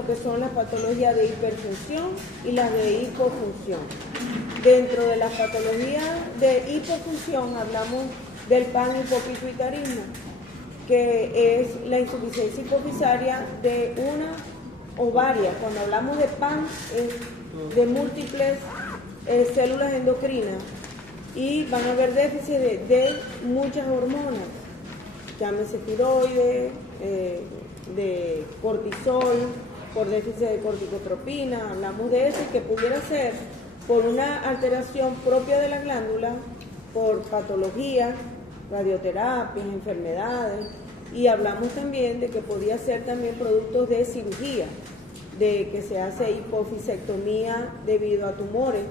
lo que son las patologías de hiperfunción y las de hipofunción. Dentro de las patologías de hipofunción hablamos del panhipopituitarismo, que es la insuficiencia hipofisaria de una o varias. Cuando hablamos de PAN, es de múltiples células endocrinas, y van a haber déficit de muchas hormonas, llámese tiroides, de cortisol, por déficit de corticotropina. Hablamos de eso, y que pudiera ser por una alteración propia de la glándula, por patologías, radioterapias, enfermedades, y hablamos también de que podía ser también productos de cirugía, de que se hace hipofisectomía debido a tumores,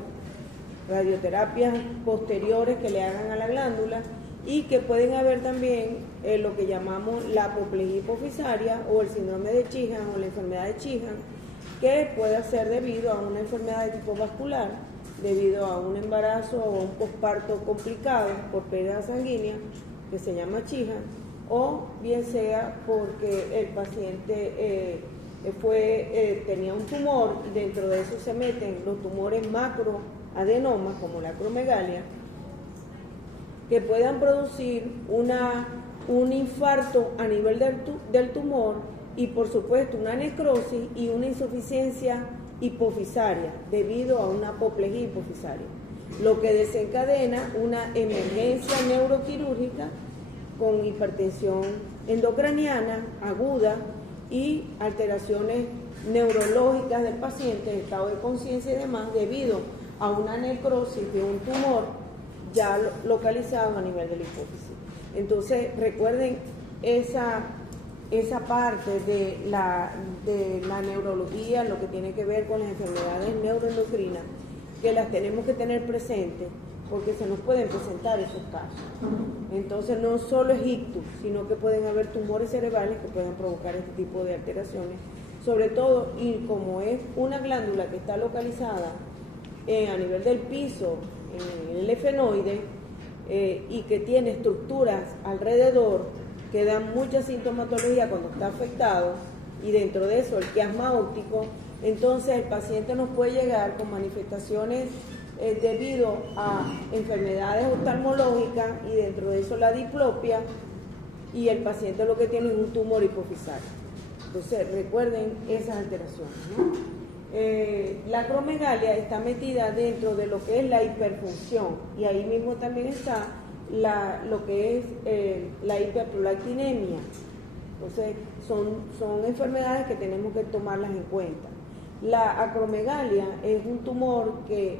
radioterapias posteriores que le hagan a la glándula, y que pueden haber también lo que llamamos la apoplejía hipofisaria o el síndrome de Sheehan o la enfermedad de Sheehan, que puede ser debido a una enfermedad de tipo vascular, debido a un embarazo o un posparto complicado por pérdida sanguínea, que se llama Sheehan, o bien sea porque el paciente tenía un tumor, y dentro de eso se meten los tumores macroadenomas, como la acromegalia, que puedan producir un infarto a nivel del tumor, y por supuesto una necrosis y una insuficiencia hipofisaria debido a una apoplejía hipofisaria, lo que desencadena una emergencia neuroquirúrgica con hipertensión endocraniana aguda y alteraciones neurológicas del paciente, estado de conciencia y demás, debido a una necrosis de un tumor ya localizado a nivel de la hipófisis. Entonces, recuerden esa parte de la neurología, lo que tiene que ver con las enfermedades neuroendocrinas, que las tenemos que tener presentes, porque se nos pueden presentar esos casos. Entonces, no solo es ictus, sino que pueden haber tumores cerebrales que pueden provocar este tipo de alteraciones, sobre todo, y como es una glándula que está localizada a nivel del piso, en el efenoide, y que tiene estructuras alrededor que dan mucha sintomatología cuando está afectado, y dentro de eso el quiasma óptico, entonces el paciente nos puede llegar con manifestaciones debido a enfermedades oftalmológicas, y dentro de eso la diplopia, y el paciente lo que tiene es un tumor hipofisario. Entonces recuerden esas alteraciones, ¿no? La acromegalia está metida dentro de lo que es la hiperfunción, y ahí mismo también está lo que es la hiperprolactinemia. Entonces son enfermedades que tenemos que tomarlas en cuenta. La acromegalia es un tumor que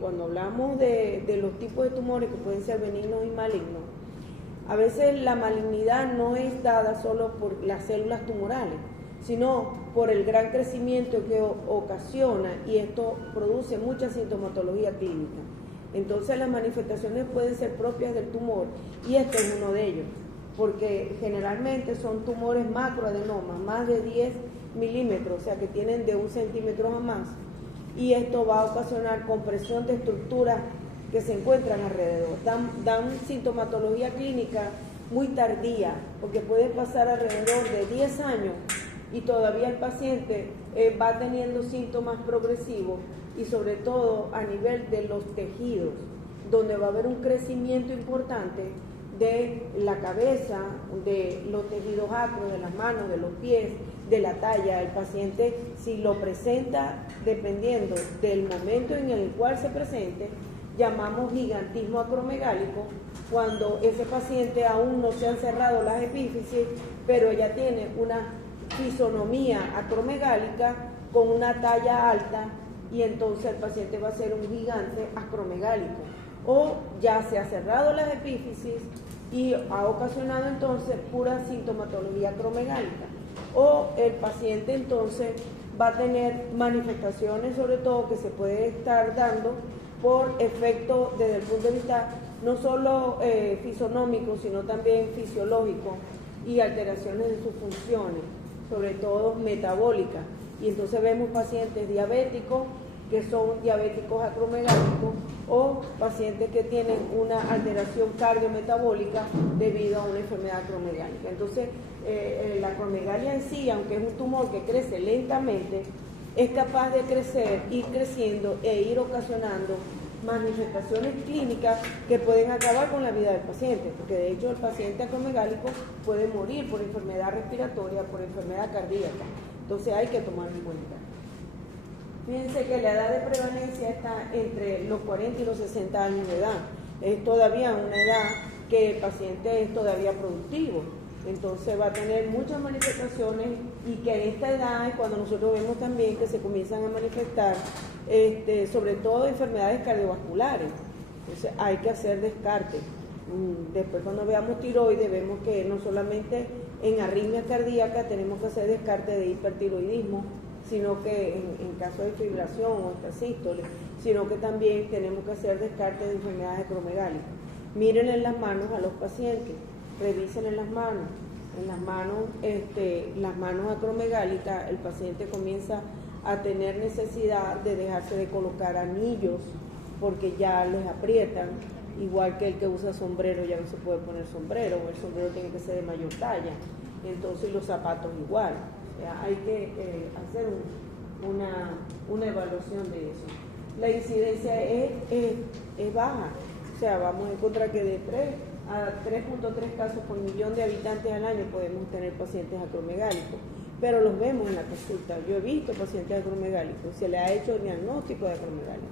cuando hablamos de los tipos de tumores que pueden ser benignos y malignos, a veces la malignidad no es dada solo por las células tumorales, sino por el gran crecimiento que ocasiona, y esto produce mucha sintomatología clínica. Entonces las manifestaciones pueden ser propias del tumor, y este es uno de ellos, porque generalmente son tumores macroadenomas, más de 10 milímetros, o sea que tienen de 1 centímetro a más, y esto va a ocasionar compresión de estructuras que se encuentran alrededor. Dan sintomatología clínica muy tardía, porque puede pasar alrededor de 10 años y todavía el paciente va teniendo síntomas progresivos, y sobre todo a nivel de los tejidos, donde va a haber un crecimiento importante de la cabeza, de los tejidos acros, de las manos, de los pies, de la talla. El paciente, si lo presenta, dependiendo del momento en el cual se presente, llamamos gigantismo acromegálico, cuando ese paciente aún no se han cerrado las epífisis, pero ya tiene una fisonomía acromegálica con una talla alta, y entonces el paciente va a ser un gigante acromegálico, o ya se ha cerrado las epífisis y ha ocasionado entonces pura sintomatología acromegálica, o el paciente entonces va a tener manifestaciones, sobre todo que se puede estar dando por efecto desde el punto de vista no solo fisonómico, sino también fisiológico, y alteraciones de sus funciones, sobre todo metabólicas. Y entonces vemos pacientes diabéticos que son diabéticos acromegálicos, o pacientes que tienen una alteración cardiometabólica debido a una enfermedad acromegálica. Entonces la acromegalia en sí, aunque es un tumor que crece lentamente, es capaz de crecer, ir creciendo e ir ocasionando manifestaciones clínicas que pueden acabar con la vida del paciente, porque de hecho el paciente acromegálico puede morir por enfermedad respiratoria, por enfermedad cardíaca. Entonces hay que tomarlo en cuenta. Fíjense que la edad de prevalencia está entre los 40 y los 60 años de edad. Es todavía una edad que el paciente es todavía productivo. Entonces va a tener muchas manifestaciones y que en esta edad es cuando nosotros vemos también que se comienzan a manifestar sobre todo enfermedades cardiovasculares. Entonces hay que hacer descarte. Después cuando veamos tiroides vemos que no solamente en arritmia cardíaca tenemos que hacer descarte de hipertiroidismo, sino que en caso de fibración o extrasístole, sino que también tenemos que hacer descarte de enfermedades acromegálicas. Miren en las manos a los pacientes, revisen en las manos acromegálicas, el paciente comienza a tener necesidad de dejarse de colocar anillos porque ya les aprietan, igual que el que usa sombrero ya no se puede poner sombrero, o el sombrero tiene que ser de mayor talla, entonces los zapatos igual. O sea, hay que hacer una evaluación de eso. La incidencia es baja, o sea, vamos a encontrar que de 3 a 3.3 casos por millón de habitantes al año podemos tener pacientes acromegálicos, pero los vemos en la consulta. Yo he visto pacientes acromegálicos, se le ha hecho el diagnóstico de acromegalia.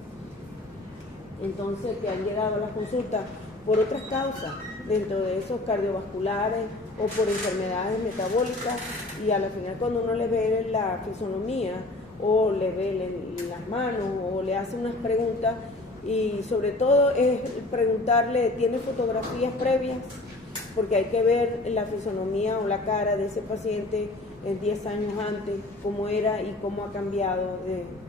Entonces, que han llegado a la consulta por otras causas, dentro de esos cardiovasculares o por enfermedades metabólicas, y a la final cuando uno le ve la fisonomía o le ve las manos o le hace unas preguntas, y sobre todo es preguntarle, ¿tiene fotografías previas? Porque hay que ver la fisonomía o la cara de ese paciente en 10 años antes, cómo era y cómo ha cambiado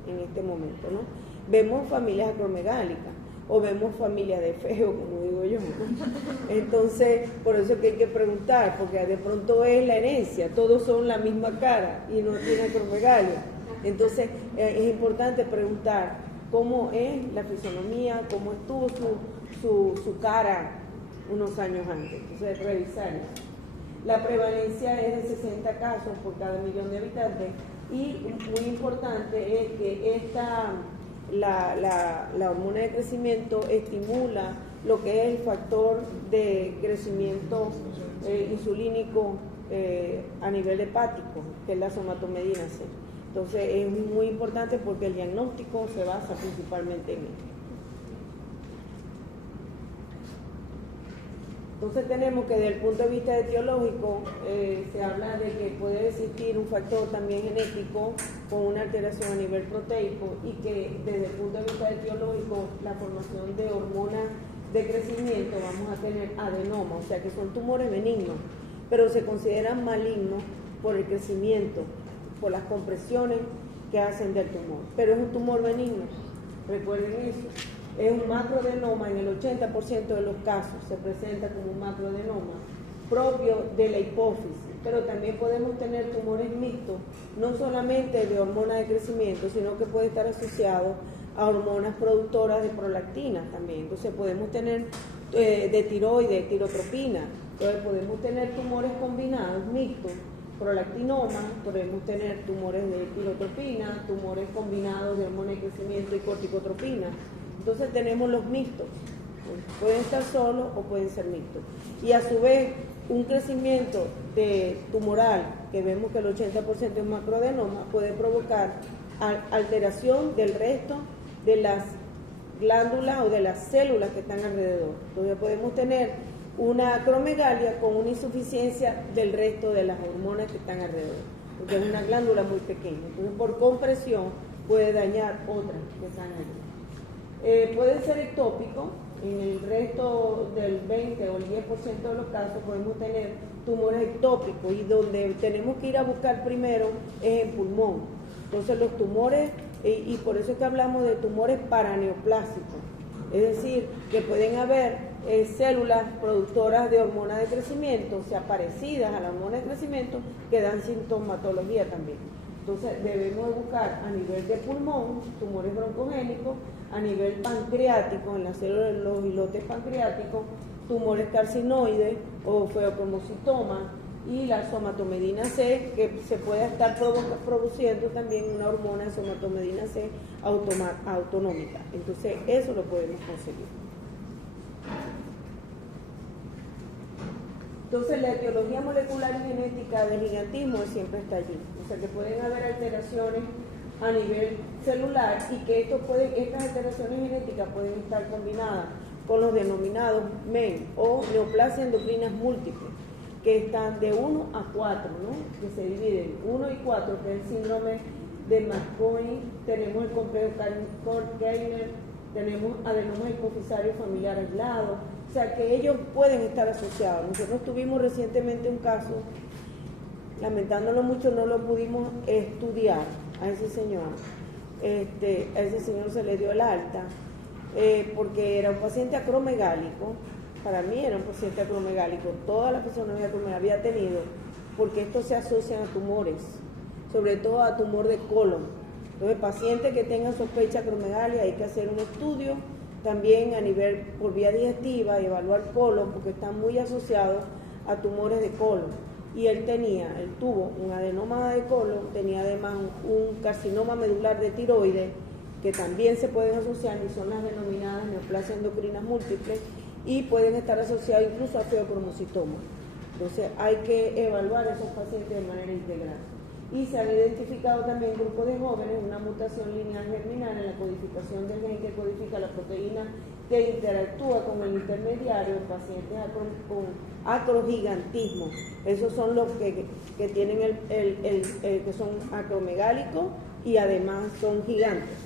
en este momento, ¿no? Vemos familias acromegálicas o vemos familias de feo, como digo yo. Entonces, por eso es que hay que preguntar, porque de pronto es la herencia, todos son la misma cara y no tienen acromegalia. Entonces, es importante preguntar cómo es la fisonomía, cómo estuvo su cara unos años antes. Entonces, revisar. La prevalencia es de 60 casos por cada millón de habitantes, y muy importante es que la hormona de crecimiento estimula lo que es el factor de crecimiento insulínico a nivel hepático, que es la somatomedina C. Entonces es muy importante porque el diagnóstico se basa principalmente en esto. Entonces tenemos que desde el punto de vista etiológico se habla de que puede existir un factor también genético con una alteración a nivel proteico, y que desde el punto de vista etiológico la formación de hormonas de crecimiento vamos a tener adenoma, o sea que son tumores benignos, pero se consideran malignos por el crecimiento, por las compresiones que hacen del tumor, pero es un tumor benigno, recuerden eso. Es un macroadenoma, en el 80% de los casos se presenta como un macroadenoma propio de la hipófisis, pero también podemos tener tumores mixtos, no solamente de hormonas de crecimiento, sino que puede estar asociado a hormonas productoras de prolactina también. Entonces podemos tener de tiroides, tirotropina, entonces podemos tener tumores combinados mixtos, prolactinoma, podemos tener tumores de tirotropina, tumores combinados de hormona de crecimiento y corticotropina. Entonces tenemos los mixtos, pueden estar solos o pueden ser mixtos. Y a su vez, un crecimiento tumoral, que vemos que el 80% es macroadenoma, puede provocar alteración del resto de las glándulas o de las células que están alrededor. Entonces podemos tener una acromegalia con una insuficiencia del resto de las hormonas que están alrededor, porque es una glándula muy pequeña. Entonces por compresión puede dañar otras que están alrededor. Puede ser ectópico, en el resto del 20 o el 10% de los casos podemos tener tumores ectópicos, y donde tenemos que ir a buscar primero es en pulmón. Entonces los tumores, y por eso es que hablamos de tumores paraneoplásicos, es decir, que pueden haber células productoras de hormona de crecimiento, o sea, parecidas a la hormona de crecimiento, que dan sintomatología también. Entonces debemos buscar a nivel de pulmón, tumores broncogénicos, a nivel pancreático, en las células de los islotes pancreáticos, tumores carcinoides o feocromocitomas, y la somatomedina C, que se puede estar produciendo también una hormona de somatomedina C autonómica. Entonces, eso lo podemos conseguir. Entonces, la etiología molecular y genética del gigantismo siempre está allí. O sea, que pueden haber alteraciones a nivel celular y que estas alteraciones genéticas pueden estar combinadas con los denominados MEN o neoplasias endocrinas múltiples, que están de 1 a 4, ¿no? Que se dividen 1 y 4, que es el síndrome de McCoy, tenemos el complejo Kärtner, tenemos adenomas hipofisarios familiar aislado, o sea que ellos pueden estar asociados. Nosotros tuvimos recientemente un caso, lamentándolo mucho no lo pudimos estudiar a ese señor, a ese señor se le dio el alta, porque era un paciente acromegálico. Para mí era un paciente acromegálico, todas las personas que me había tenido, porque estos se asocian a tumores, sobre todo a tumor de colon. Entonces, pacientes que tengan sospecha de acromegalia, hay que hacer un estudio también a nivel por vía digestiva y evaluar colon, porque están muy asociados a tumores de colon. Y él tuvo un adenoma de colon, tenía además un carcinoma medular de tiroides, que también se pueden asociar y son las denominadas neoplasias endocrinas múltiples, y pueden estar asociados incluso a feocromocitoma. Entonces hay que evaluar a esos pacientes de manera integral. Y se han identificado también grupos de jóvenes una mutación lineal germinal en la codificación del gen que codifica la proteína que interactúa con el intermediario en pacientes con acrogigantismo. Esos son los que tienen que son acromegálicos y además son gigantes.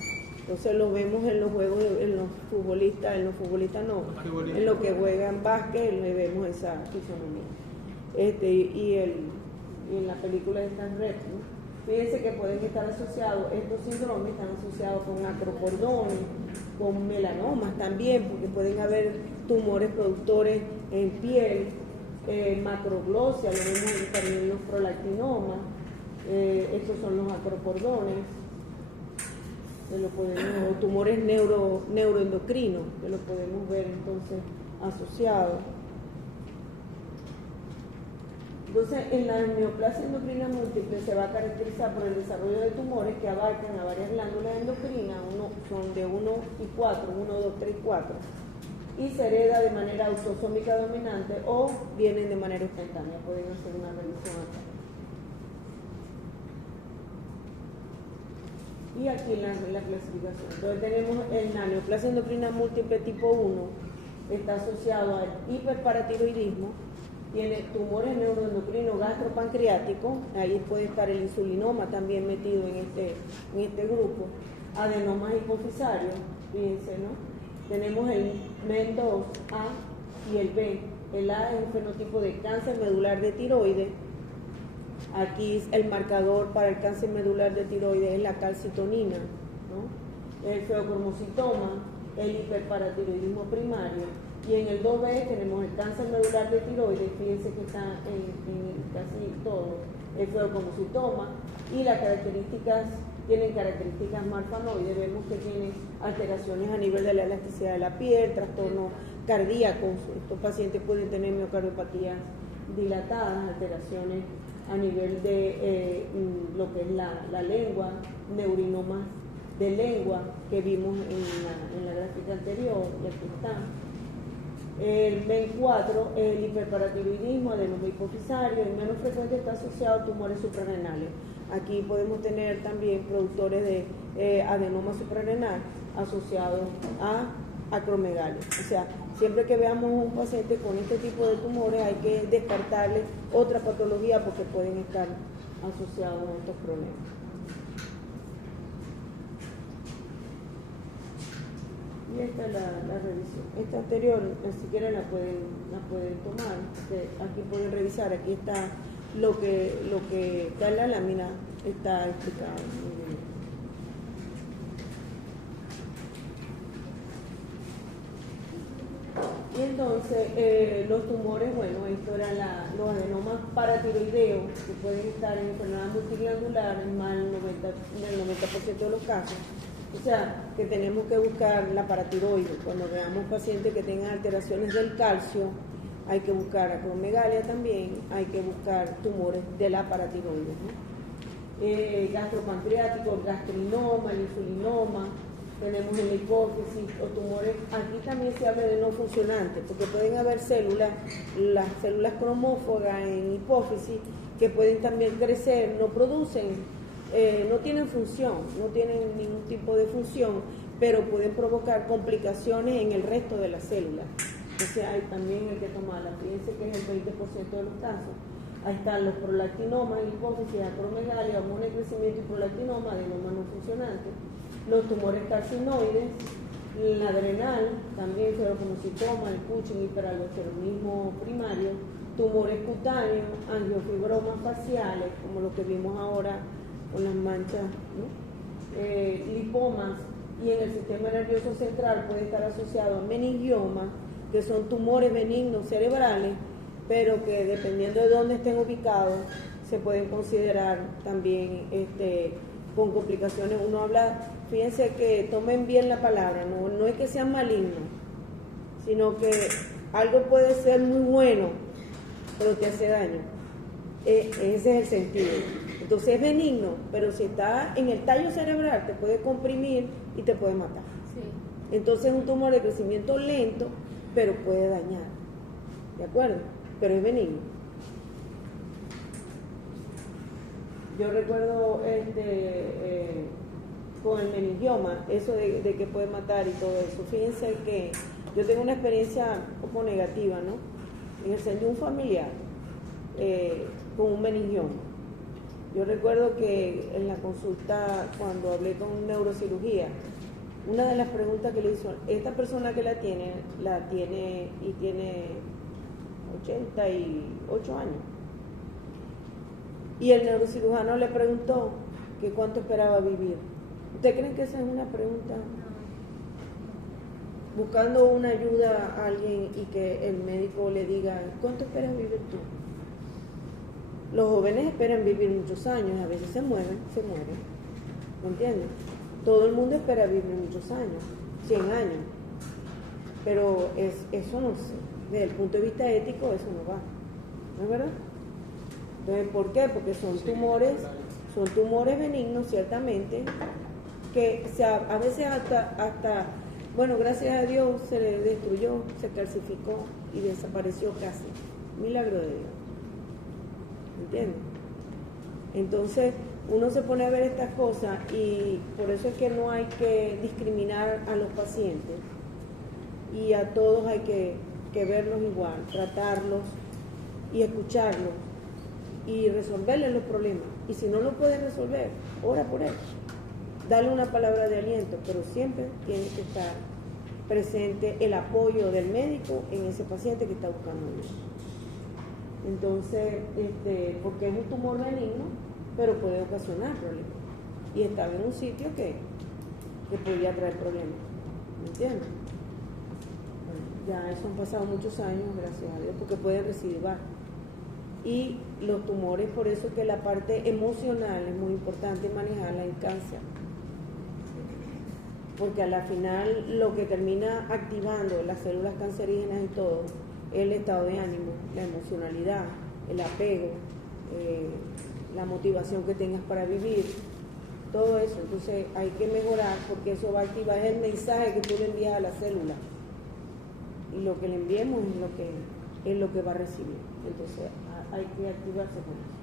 Entonces lo vemos en los juegos, en los futbolistas no, en los que juegan básquet, le vemos esa fisonomía. Y en la película de Stan Red, ¿no? Fíjense que pueden estar asociados, estos síndromes están asociados con acrocordones, con melanomas también, porque pueden haber tumores productores en piel, macroglosia, lo vemos también en los prolactinomas, estos son los acrocordones. O tumores neuroendocrinos, que lo podemos ver entonces asociados. Entonces, en la neoplasia endocrina múltiple se va a caracterizar por el desarrollo de tumores que abarcan a varias glándulas endocrinas, son de 1 y 4, 1, 2, 3 y 4, y se hereda de manera autosómica dominante o vienen de manera espontánea. Pueden hacer una revisión acá. Y aquí la clasificación. Entonces tenemos la neoplasia endocrina múltiple tipo 1, está asociado al hiperparatiroidismo, tiene tumores neuroendocrinos gastropancreáticicos, ahí puede estar el insulinoma también metido en este grupo, adenomas hipofisarios, fíjense, ¿no? Tenemos el MEN2A y el B. El A es un fenotipo de cáncer medular de tiroides. Aquí el marcador para el cáncer medular de tiroides es la calcitonina, ¿no? El feocromocitoma, el hiperparatiroidismo primario, y en el 2B tenemos el cáncer medular de tiroides, fíjense que está en casi todo, el feocromocitoma, y las tienen características marfanoides, vemos que tienen alteraciones a nivel de la elasticidad de la piel, trastornos cardíacos, estos pacientes pueden tener miocardiopatías dilatadas, alteraciones a nivel de lo que es la lengua, neurinomas de lengua que vimos en la gráfica anterior, y aquí está. El MEN4, el hiperparatiroidismo, adenoma hipofisario, el menos frecuente está asociado a tumores suprarrenales. Aquí podemos tener también productores de adenoma suprarrenal asociados a acromegalia. O sea, siempre que veamos un paciente con este tipo de tumores hay que descartarle otra patología porque pueden estar asociados a estos problemas. Y esta es la revisión. Esta anterior, si quieren la pueden tomar. Aquí pueden revisar, aquí está lo que está en la lámina, está explicado muy bien. Y entonces los tumores, bueno, esto eran los adenomas paratiroideos, que pueden estar en enfermedad multiglandular en más del 90% de los casos. O sea, que tenemos que buscar la paratiroide. Cuando veamos pacientes que tengan alteraciones del calcio, hay que buscar acromegalia también, hay que buscar tumores de la paratiroides, ¿no? Gastropancreático, el gastrinoma, el insulinoma, tenemos en la hipófisis o tumores. Aquí también se habla de no funcionantes, porque pueden haber células, las células cromófagas en hipófisis, que pueden también crecer, no producen, no tienen función, no tienen ningún tipo de función, pero pueden provocar complicaciones en el resto de las células. Entonces hay también el que tomarla. Fíjense que es el 20% de los casos. Ahí están los prolactinomas, hipófisis, acromegalia, hormona de crecimiento y prolactinoma, adenoma no funcionante. Los tumores carcinoides, la adrenal, también ferroconocitoma, el Cushing, hiperaldosteronismo primario, tumores cutáneos, angiofibromas faciales, como lo que vimos ahora con las manchas, ¿no? Lipomas, y en el sistema nervioso central puede estar asociado a meningiomas, que son tumores benignos cerebrales, pero que dependiendo de dónde estén ubicados, se pueden considerar también con complicaciones. Uno habla, fíjense que tomen bien la palabra, no es que sean malignos, sino que algo puede ser muy bueno, pero te hace daño. Ese es el sentido. Entonces es benigno, pero si está en el tallo cerebral, te puede comprimir y te puede matar. Sí. Entonces es un tumor de crecimiento lento, pero puede dañar. ¿De acuerdo? Pero es benigno. Yo recuerdo con el meningioma, eso de que puede matar y todo eso. Fíjense que yo tengo una experiencia un poco negativa, ¿no? En el seno de un familiar con un meningioma. Yo recuerdo que en la consulta, cuando hablé con neurocirugía, una de las preguntas que le hizo, esta persona que la tiene y tiene 88 años. Y el neurocirujano le preguntó que cuánto esperaba vivir. ¿Usted cree que esa es una pregunta? Buscando una ayuda a alguien y que el médico le diga, ¿cuánto esperas vivir tú? Los jóvenes esperan vivir muchos años, a veces se mueren. ¿Me entiendes? Todo el mundo espera vivir muchos años, 100 años. Pero eso no sé. Desde el punto de vista ético, eso no va. ¿No es verdad? Entonces, ¿por qué? Porque son tumores benignos, ciertamente, que a veces hasta, bueno, gracias a Dios se le destruyó, se calcificó y desapareció casi. Milagro de Dios. ¿Entiendes? Entonces, uno se pone a ver estas cosas y por eso es que no hay que discriminar a los pacientes y a todos hay que verlos igual, tratarlos y escucharlos y resolverles los problemas. Y si no lo pueden resolver, ora por él, dale una palabra de aliento, pero siempre tiene que estar presente el apoyo del médico en ese paciente que está buscando ayuda. Entonces, porque es un tumor benigno, pero puede ocasionar problemas. Y estaba en un sitio que podía traer problemas. ¿Me entiendes? Ya eso han pasado muchos años, gracias a Dios, porque puede recidivar. Y los tumores, por eso es que la parte emocional es muy importante manejarla en cáncer. Porque a la final lo que termina activando las células cancerígenas y todo es el estado de ánimo, la emocionalidad, el apego, la motivación que tengas para vivir, todo eso. Entonces hay que mejorar porque eso va a activar el mensaje que tú le envías a la célula. Y lo que le enviemos es lo que va a recibir. Entonces hay que activarse con eso.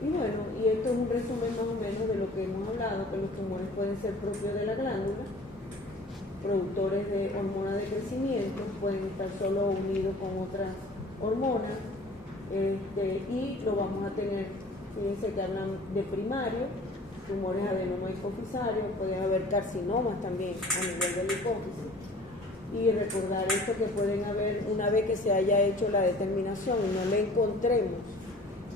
Y bueno, y esto es un resumen más o menos de lo que hemos hablado, que los tumores pueden ser propios de la glándula, productores de hormonas de crecimiento, pueden estar solo unidos con otras hormonas, y lo vamos a tener, fíjense que hablan de primario, tumores adenoma hipofisario, pueden haber carcinomas también a nivel de la hipófisis. Y recordar esto, que pueden haber, una vez que se haya hecho la determinación y no le encontremos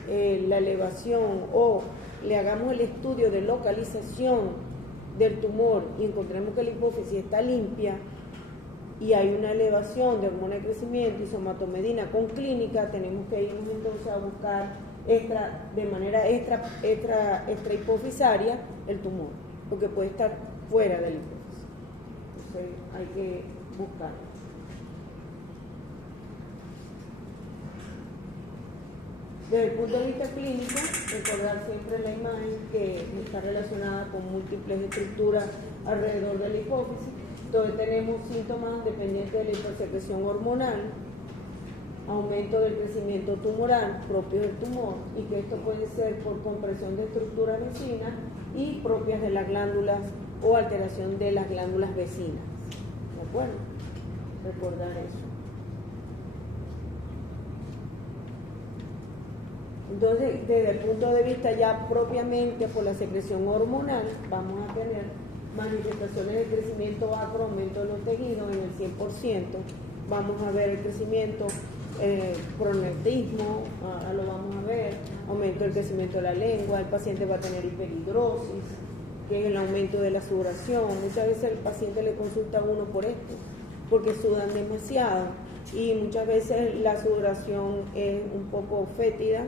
la elevación o le hagamos el estudio de localización del tumor y encontremos que la hipófisis está limpia y hay una elevación de hormona de crecimiento y somatomedina con clínica, tenemos que irnos entonces a buscar de manera extra hipofisaria el tumor, porque puede estar fuera de la hipófisis. entonces hay que buscarlo. Desde el punto de vista clínico, recordar siempre la imagen que está relacionada con múltiples estructuras alrededor de la hipófisis. Entonces tenemos síntomas dependientes de la hipersecreción hormonal, aumento del crecimiento tumoral propio del tumor, y que esto puede ser por compresión de estructuras vecinas y propias de las glándulas o alteración de las glándulas vecinas. ¿De acuerdo? Recordar eso. Entonces, desde el punto de vista ya propiamente por la secreción hormonal, vamos a tener manifestaciones de crecimiento acro, aumento de los tejidos en el 100%. Vamos a ver el crecimiento, pronetismo, lo vamos a ver, aumento del crecimiento de la lengua, el paciente va a tener hiperhidrosis, que es el aumento de la sudoración. Muchas veces el paciente le consulta a uno por esto, porque sudan demasiado, y muchas veces la sudoración es un poco fétida,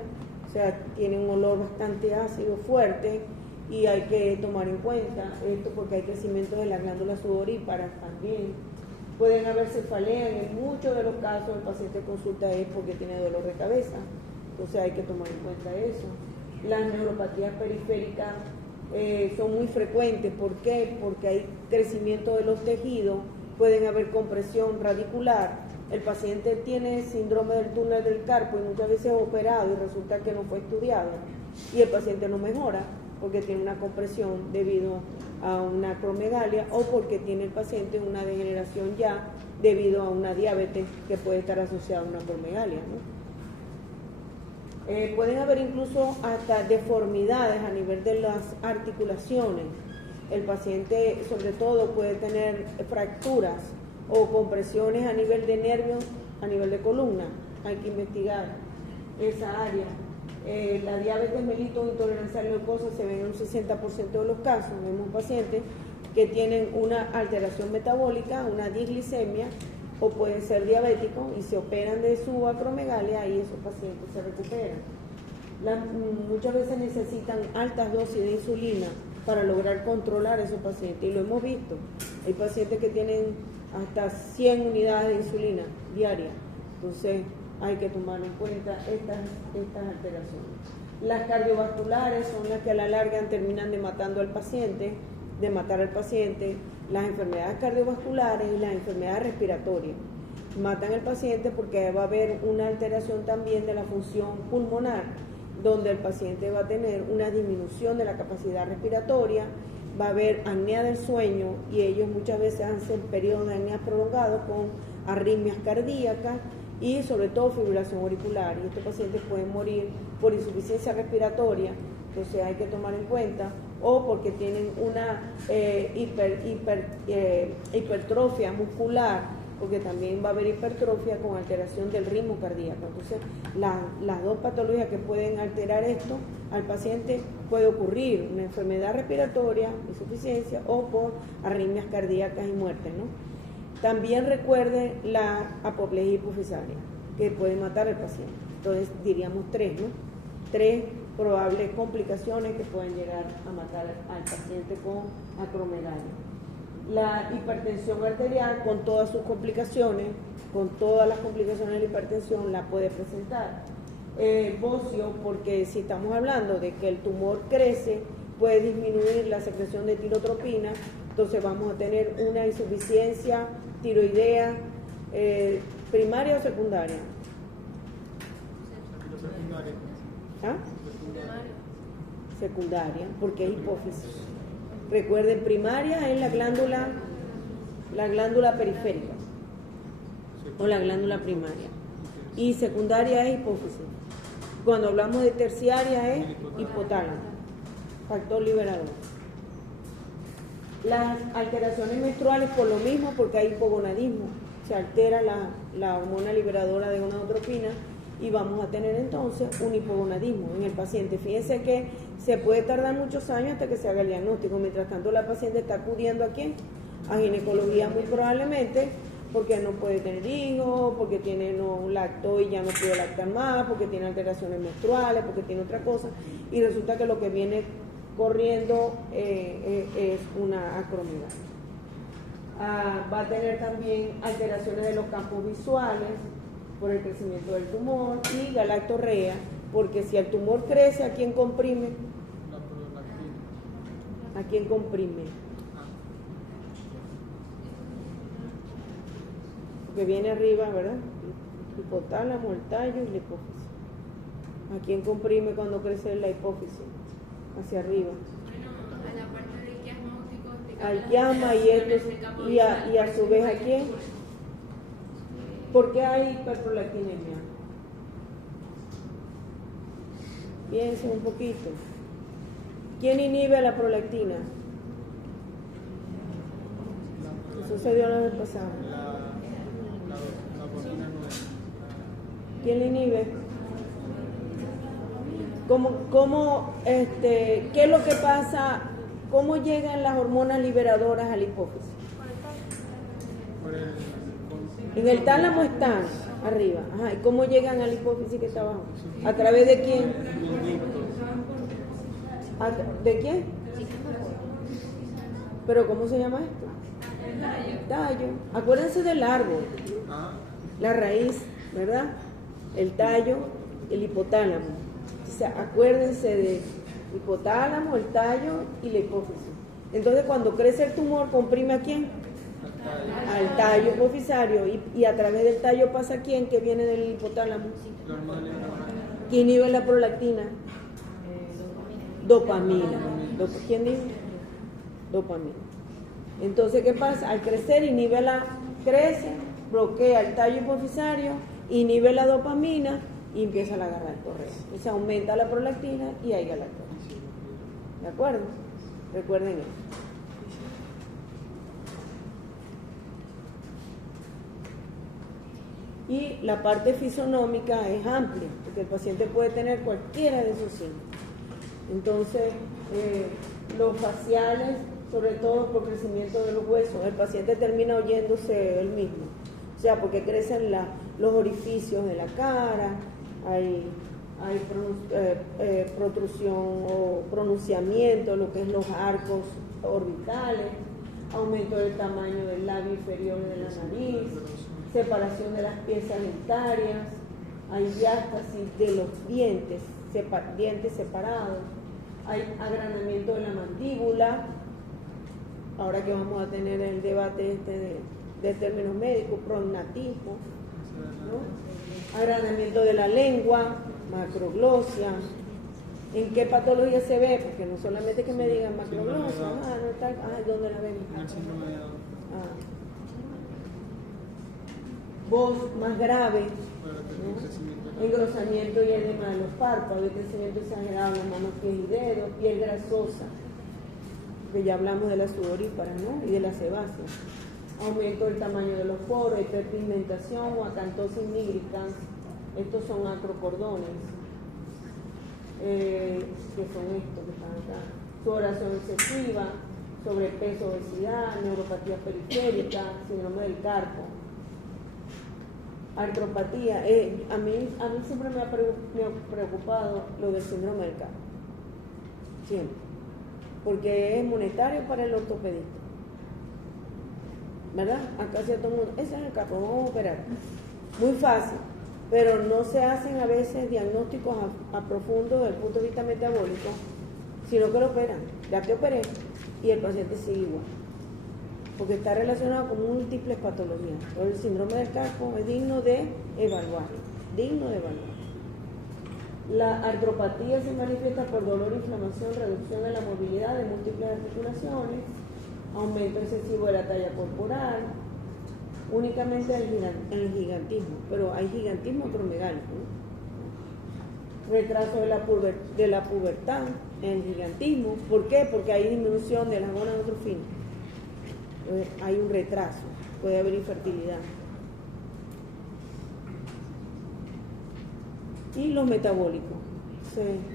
o sea, tiene un olor bastante ácido, fuerte, y hay que tomar en cuenta esto porque hay crecimiento de las glándulas sudoríparas también. Pueden haber cefaleas, en muchos de los casos el paciente consulta es porque tiene dolor de cabeza, entonces hay que tomar en cuenta eso. Las neuropatías periféricas son muy frecuentes. ¿Por qué? Porque hay crecimiento de los tejidos, pueden haber compresión radicular. El paciente tiene síndrome del túnel del carpo y muchas veces es operado y resulta que no fue estudiado, y el paciente no mejora porque tiene una compresión debido a una acromegalia o porque tiene el paciente una degeneración ya debido a una diabetes que puede estar asociada a una acromegalia, ¿no? Pueden haber incluso hasta deformidades a nivel de las articulaciones. El paciente sobre todo puede tener fracturas o compresiones a nivel de nervios, a nivel de columna. Hay que investigar esa área. La diabetes mellitus, intolerancia a la glucosa se ven en un 60% de los casos. Vemos pacientes que tienen una alteración metabólica, una disglicemia, o pueden ser diabéticos y se operan de su acromegalia y esos pacientes se recuperan. Muchas veces necesitan altas dosis de insulina para lograr controlar a esos pacientes, y lo hemos visto. Hay pacientes que tienen hasta 100 unidades de insulina diaria, entonces hay que tomar en cuenta estas alteraciones. Las cardiovasculares son las que a la larga terminan de matar al paciente. Las enfermedades cardiovasculares y las enfermedades respiratorias matan al paciente porque va a haber una alteración también de la función pulmonar, donde el paciente va a tener una disminución de la capacidad respiratoria, va a haber apnea del sueño, y ellos muchas veces hacen periodos de apnea prolongados con arritmias cardíacas y sobre todo fibrilación auricular, y estos pacientes pueden morir por insuficiencia respiratoria. Entonces hay que tomar en cuenta, o porque tienen una hipertrofia muscular, porque también va a haber hipertrofia con alteración del ritmo cardíaco. Entonces las dos patologías que pueden alterar esto al paciente, puede ocurrir una enfermedad respiratoria, insuficiencia, o por arritmias cardíacas y muerte, ¿no? También recuerde la apoplejía hipofisaria, que puede matar al paciente. Entonces diríamos 3, ¿no? 3 probables complicaciones que pueden llegar a matar al paciente con acromegalia. La hipertensión arterial, con todas sus complicaciones, con todas las complicaciones de la hipertensión, la puede presentar. Bocio, porque si estamos hablando de que el tumor crece, puede disminuir la secreción de tirotropina, entonces vamos a tener una insuficiencia tiroidea primaria o secundaria. ¿Ah? Secundaria, porque es hipófisis. Recuerden, primaria es la glándula periférica o la glándula primaria, y secundaria es hipófisis. Cuando hablamos de terciaria es hipotálamo, factor liberador. Las alteraciones menstruales por lo mismo, porque hay hipogonadismo, se altera la hormona liberadora de gonadotropina y vamos a tener entonces un hipogonadismo en el paciente. Fíjense que se puede tardar muchos años hasta que se haga el diagnóstico. Mientras tanto, la paciente está acudiendo ¿a quién? A ginecología, muy probablemente porque no puede tener hijos, porque no lactó y ya no puede lactar más, porque tiene alteraciones menstruales, porque tiene otra cosa, y resulta que lo que viene corriendo es una acromegalia. Va a tener también alteraciones de los campos visuales por el crecimiento del tumor y galactorrea, porque si el tumor crece, ¿a quién comprime? ¿A quién comprime? Porque viene arriba, ¿verdad? Hipotálamo, el tallo y la hipófisis. ¿A quién comprime cuando crece la hipófisis? Hacia arriba. Bueno, a la parte del quiasma al quiasma y a su vez ¿a quién? ¿Por qué hay hiperprolactinemia? Piensen un poquito. ¿Quién inhibe a la prolactina? Eso se dio la vez pasada. ¿Quién la inhibe? ¿Qué es lo que pasa? ¿Cómo llegan las hormonas liberadoras a la hipófisis? En el tálamo están arriba. Ajá. ¿Y cómo llegan a la hipófisis que está abajo? ¿A través de quién? ¿De quién? ¿Pero cómo se llama esto? Tallo. Acuérdense del árbol. La raíz, ¿verdad? El tallo, el hipotálamo. O sea, acuérdense de hipotálamo, el tallo y la hipófisis. Entonces, cuando crece el tumor, ¿comprime a quién? Al tallo hipofisario. Y a través del tallo pasa a quién, que viene del hipotálamo. ¿Quién inhibe la prolactina? Dopamina. ¿Quién dijo? Dopamina. Entonces, ¿qué pasa? Al crecer, crece, bloquea el tallo hipofisario, inhibe la dopamina y empieza a agarrar correcto. Entonces aumenta la prolactina y hay galactosa. ¿De acuerdo? Recuerden eso. Y la parte fisonómica es amplia, porque el paciente puede tener cualquiera de esos signos. Entonces, los faciales, sobre todo por crecimiento de los huesos, el paciente termina oyéndose él mismo. O sea, porque crecen los orificios de la cara, hay protrusión o pronunciamiento, lo que es los arcos orbitales, aumento del tamaño del labio inferior de la nariz, separación de las piezas dentarias, hay diástasis de los dientes separados, hay agranamiento de la mandíbula. Ahora que vamos a tener el debate de términos médicos, prognatismo, ¿no? Agranamiento de la lengua, macroglosia. ¿En qué patología se ve? Porque no solamente que me digan macroglosia, ¿dónde la vemos? Voz más grave, ¿no? Engrosamiento y edema de los párpados, crecimiento exagerado en las manos, pies y dedos, piel grasosa, que ya hablamos de la sudorípara, ¿no? Y de la sebácea. Aumento del tamaño de los poros, hiperpigmentación o acantosis nigricans. Estos son acrocordones, que son estos que están acá. Sudoración excesiva, sobrepeso, obesidad, neuropatía periférica, síndrome del carpo. Artropatía. A mí siempre me ha preocupado lo del síndrome del carpo. Siempre. Porque es monetario para el ortopedista. ¿Verdad? Acá cierto mundo, ese es el carpo, vamos a operar. Muy fácil, pero no se hacen a veces diagnósticos a profundo desde el punto de vista metabólico, sino que lo operan. Ya te operé y el paciente sigue igual. Porque está relacionado con múltiples patologías. Entonces, el síndrome del carpo es digno de evaluar. La artropatía se manifiesta por dolor, inflamación, reducción de la movilidad de múltiples articulaciones, aumento excesivo de la talla corporal, únicamente en el gigantismo, pero hay gigantismo acromegálico, ¿no? Retraso de la pubertad en el gigantismo. ¿Por qué? Porque hay disminución de las gonadotrofinas. Hay un retraso, puede haber infertilidad. Y los metabólicos.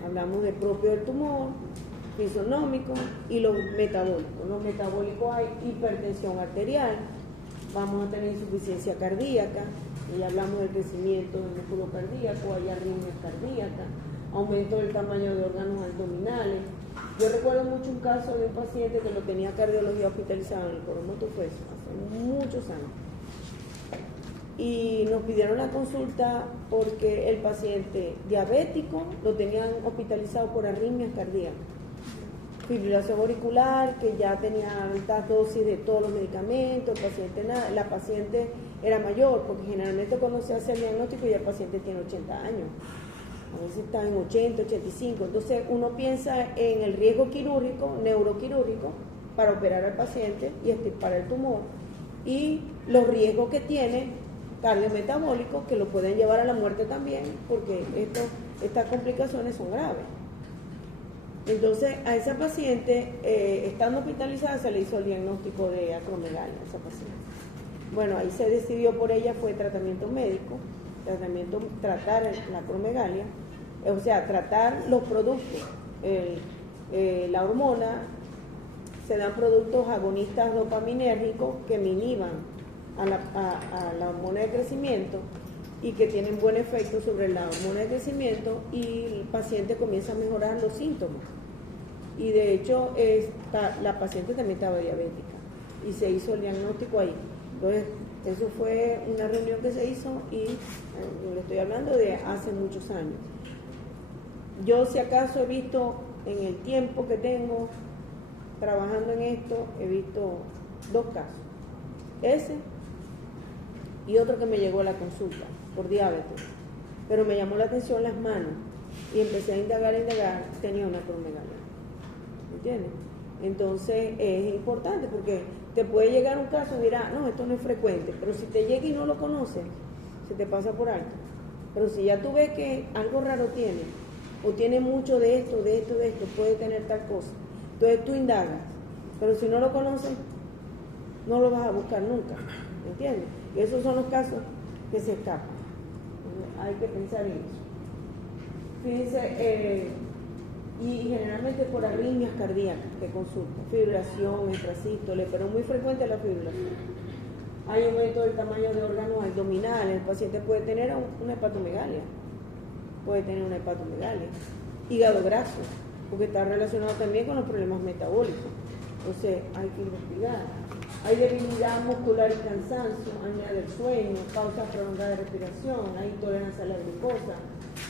Hablamos de propio del tumor, fisonómico y los metabólicos. Los metabólicos hay hipertensión arterial, vamos a tener insuficiencia cardíaca, y hablamos del crecimiento del músculo cardíaco, hay arritmias cardíacas, aumento del tamaño de órganos abdominales, Yo recuerdo mucho un caso de un paciente que lo tenía cardiología hospitalizado en el Coromoto Peso hace muchos años. Y nos pidieron la consulta porque el paciente diabético lo tenían hospitalizado por arritmias cardíacas, fibrilación auricular, que ya tenía altas dosis de todos los medicamentos, la paciente era mayor, porque generalmente cuando se hace el diagnóstico ya el paciente tiene 80 años, a veces está en 80, 85, entonces uno piensa en el riesgo quirúrgico, neuroquirúrgico, para operar al paciente y extirpar el tumor, y los riesgos que tiene cardiometabólicos que lo pueden llevar a la muerte también, porque estas complicaciones son graves. Entonces, a esa paciente, estando hospitalizada, se le hizo el diagnóstico de acromegalia a esa paciente. Bueno, ahí se decidió por ella, fue tratamiento médico, tratar la acromegalia, o sea, tratar los productos, la hormona, se dan productos agonistas dopaminérgicos que me inhiban a la hormona de crecimiento y que tienen buen efecto sobre la hormona de crecimiento, y el paciente comienza a mejorar los síntomas. Y de hecho la paciente también estaba diabética y se hizo el diagnóstico ahí. Entonces, eso fue una reunión que se hizo y le estoy hablando de hace muchos años. Yo, si acaso, he visto en el tiempo que tengo trabajando en esto, he visto 2 casos. Ese y otro que me llegó a la consulta por diabetes, pero me llamó la atención las manos y empecé a indagar, tenía una acromegalia, ¿entiendes? Entonces es importante porque te puede llegar un caso y dirás, no, esto no es frecuente, pero si te llega y no lo conoces, se te pasa por alto. Pero si ya tú ves que algo raro tiene, o tiene mucho de esto, puede tener tal cosa, entonces tú indagas, pero si no lo conoces, no lo vas a buscar nunca, ¿entiendes? Y esos son los casos que se escapan. Hay que pensar en eso. Fíjense, y generalmente por arritmias cardíacas que consultan, fibrilación, extrasístole, pero muy frecuente la fibrilación. Hay aumento del tamaño de órganos abdominales, el paciente puede tener una hepatomegalia, hígado graso, porque está relacionado también con los problemas metabólicos. Entonces hay que investigar. Hay debilidad muscular y cansancio, apnea del sueño, pausa prolongada de respiración, hay intolerancia a la glucosa,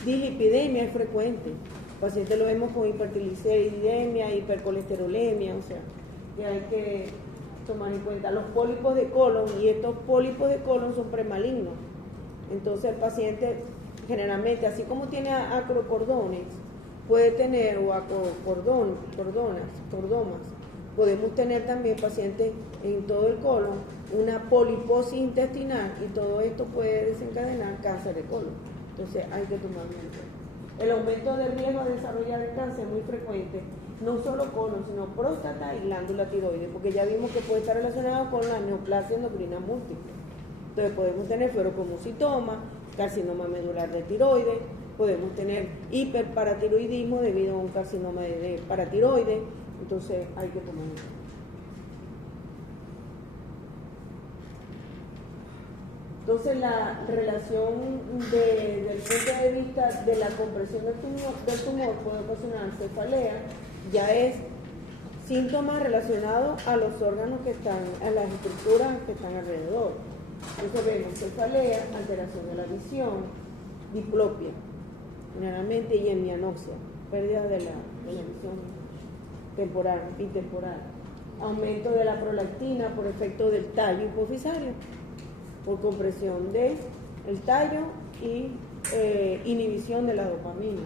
dislipidemia es frecuente. Pacientes lo vemos con hipertrigliceridemia, hipercolesterolemia, o sea, que hay que tomar en cuenta. Los pólipos de colon, y estos pólipos de colon son premalignos. Entonces el paciente generalmente, así como tiene acrocordones, puede tener, o cordomas, podemos tener también pacientes en todo el colon, una poliposis intestinal, y todo esto puede desencadenar cáncer de colon. Entonces hay que tomarlo en cuenta. El aumento del riesgo de desarrollar el cáncer es muy frecuente, no solo colon, sino próstata y glándula tiroides, porque ya vimos que puede estar relacionado con la neoplasia endocrina múltiple. Entonces podemos tener ferocromocitoma, carcinoma medular de tiroides, podemos tener hiperparatiroidismo debido a un carcinoma de paratiroides. Entonces hay que tomar en cuenta. Entonces la relación desde el punto de vista de la compresión del tumor puede ocasionar cefalea, ya es síntomas relacionados a los órganos que están, a las estructuras que están alrededor. Entonces vemos cefalea, alteración de la visión, diplopia, generalmente, y hemianoxia, pérdida de la visión temporal, intemporal, aumento de la prolactina por efecto del tallo hipofisario, por compresión del tallo y inhibición de la dopamina,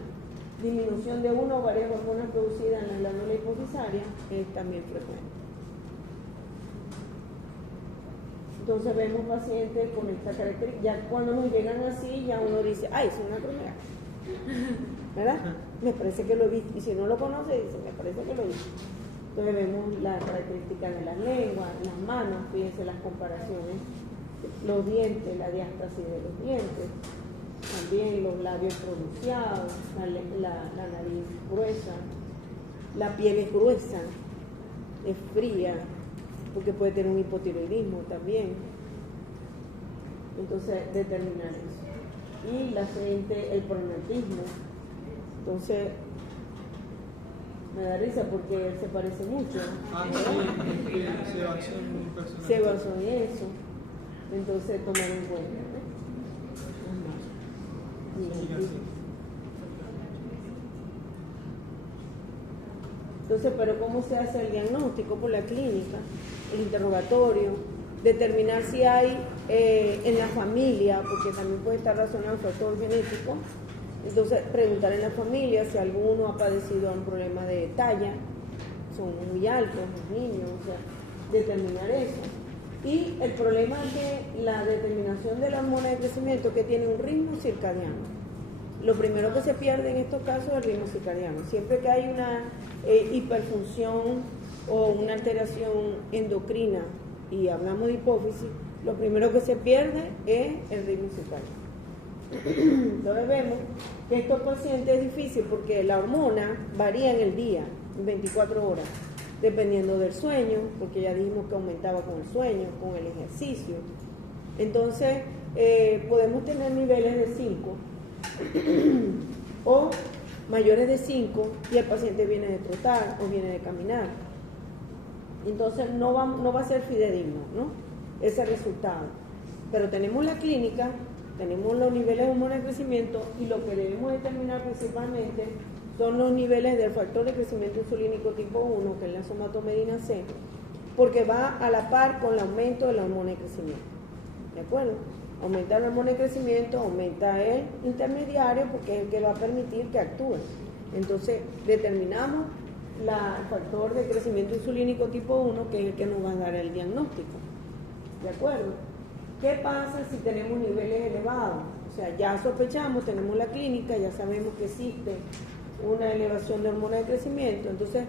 disminución de una o varias hormonas producidas en la glándula hipofisaria es también frecuente. Entonces vemos pacientes con esta característica, ya cuando nos llegan así, ya uno dice, ay, es una acromegalia, ¿verdad? Me parece que lo he visto, y si no lo conoce, dice, me parece que lo he visto. Entonces vemos las características de la lengua, las manos, fíjense las comparaciones, los dientes, la diástasis de los dientes, también los labios pronunciados, la nariz gruesa, la piel es gruesa, es fría, porque puede tener un hipotiroidismo también. Entonces, determinar eso. Y la siguiente, el pronatismo. Entonces, Me da risa porque él se parece mucho. Ah, sí, es que se basó en un personaje. Se basó en eso. Entonces, tomar en cuenta. Entonces, pero ¿cómo se hace el diagnóstico? Por la clínica, el interrogatorio, determinar si hay en la familia, porque también puede estar relacionado al factor genético. Entonces, preguntar en la familia si alguno ha padecido un problema de talla, son muy altos los niños, o sea, determinar eso. Y el problema de la determinación de la hormona de crecimiento, que tiene un ritmo circadiano. Lo primero que se pierde en estos casos es el ritmo circadiano. Siempre que hay una hiperfunción o una alteración endocrina, y hablamos de hipófisis, lo primero que se pierde es el ritmo circadiano. Entonces vemos que estos pacientes es difícil porque la hormona varía en el día, en 24 horas, dependiendo del sueño, porque ya dijimos que aumentaba con el sueño, con el ejercicio. Entonces, podemos tener niveles de 5 o mayores de 5 y el paciente viene de trotar o viene de caminar. Entonces, no va a ser fidedigno, ¿no?, ese resultado. Pero tenemos la clínica, tenemos los niveles de hormona de crecimiento y lo que debemos determinar principalmente son los niveles del factor de crecimiento insulínico tipo 1, que es la somatomedina C, porque va a la par con el aumento de la hormona de crecimiento. ¿De acuerdo? Aumenta la hormona de crecimiento, aumenta el intermediario, porque es el que va a permitir que actúe. Entonces, determinamos el factor de crecimiento insulínico tipo 1, que es el que nos va a dar el diagnóstico. ¿De acuerdo? ¿Qué pasa si tenemos niveles elevados? O sea, ya sospechamos, tenemos la clínica, ya sabemos que existe una elevación de hormona de crecimiento, entonces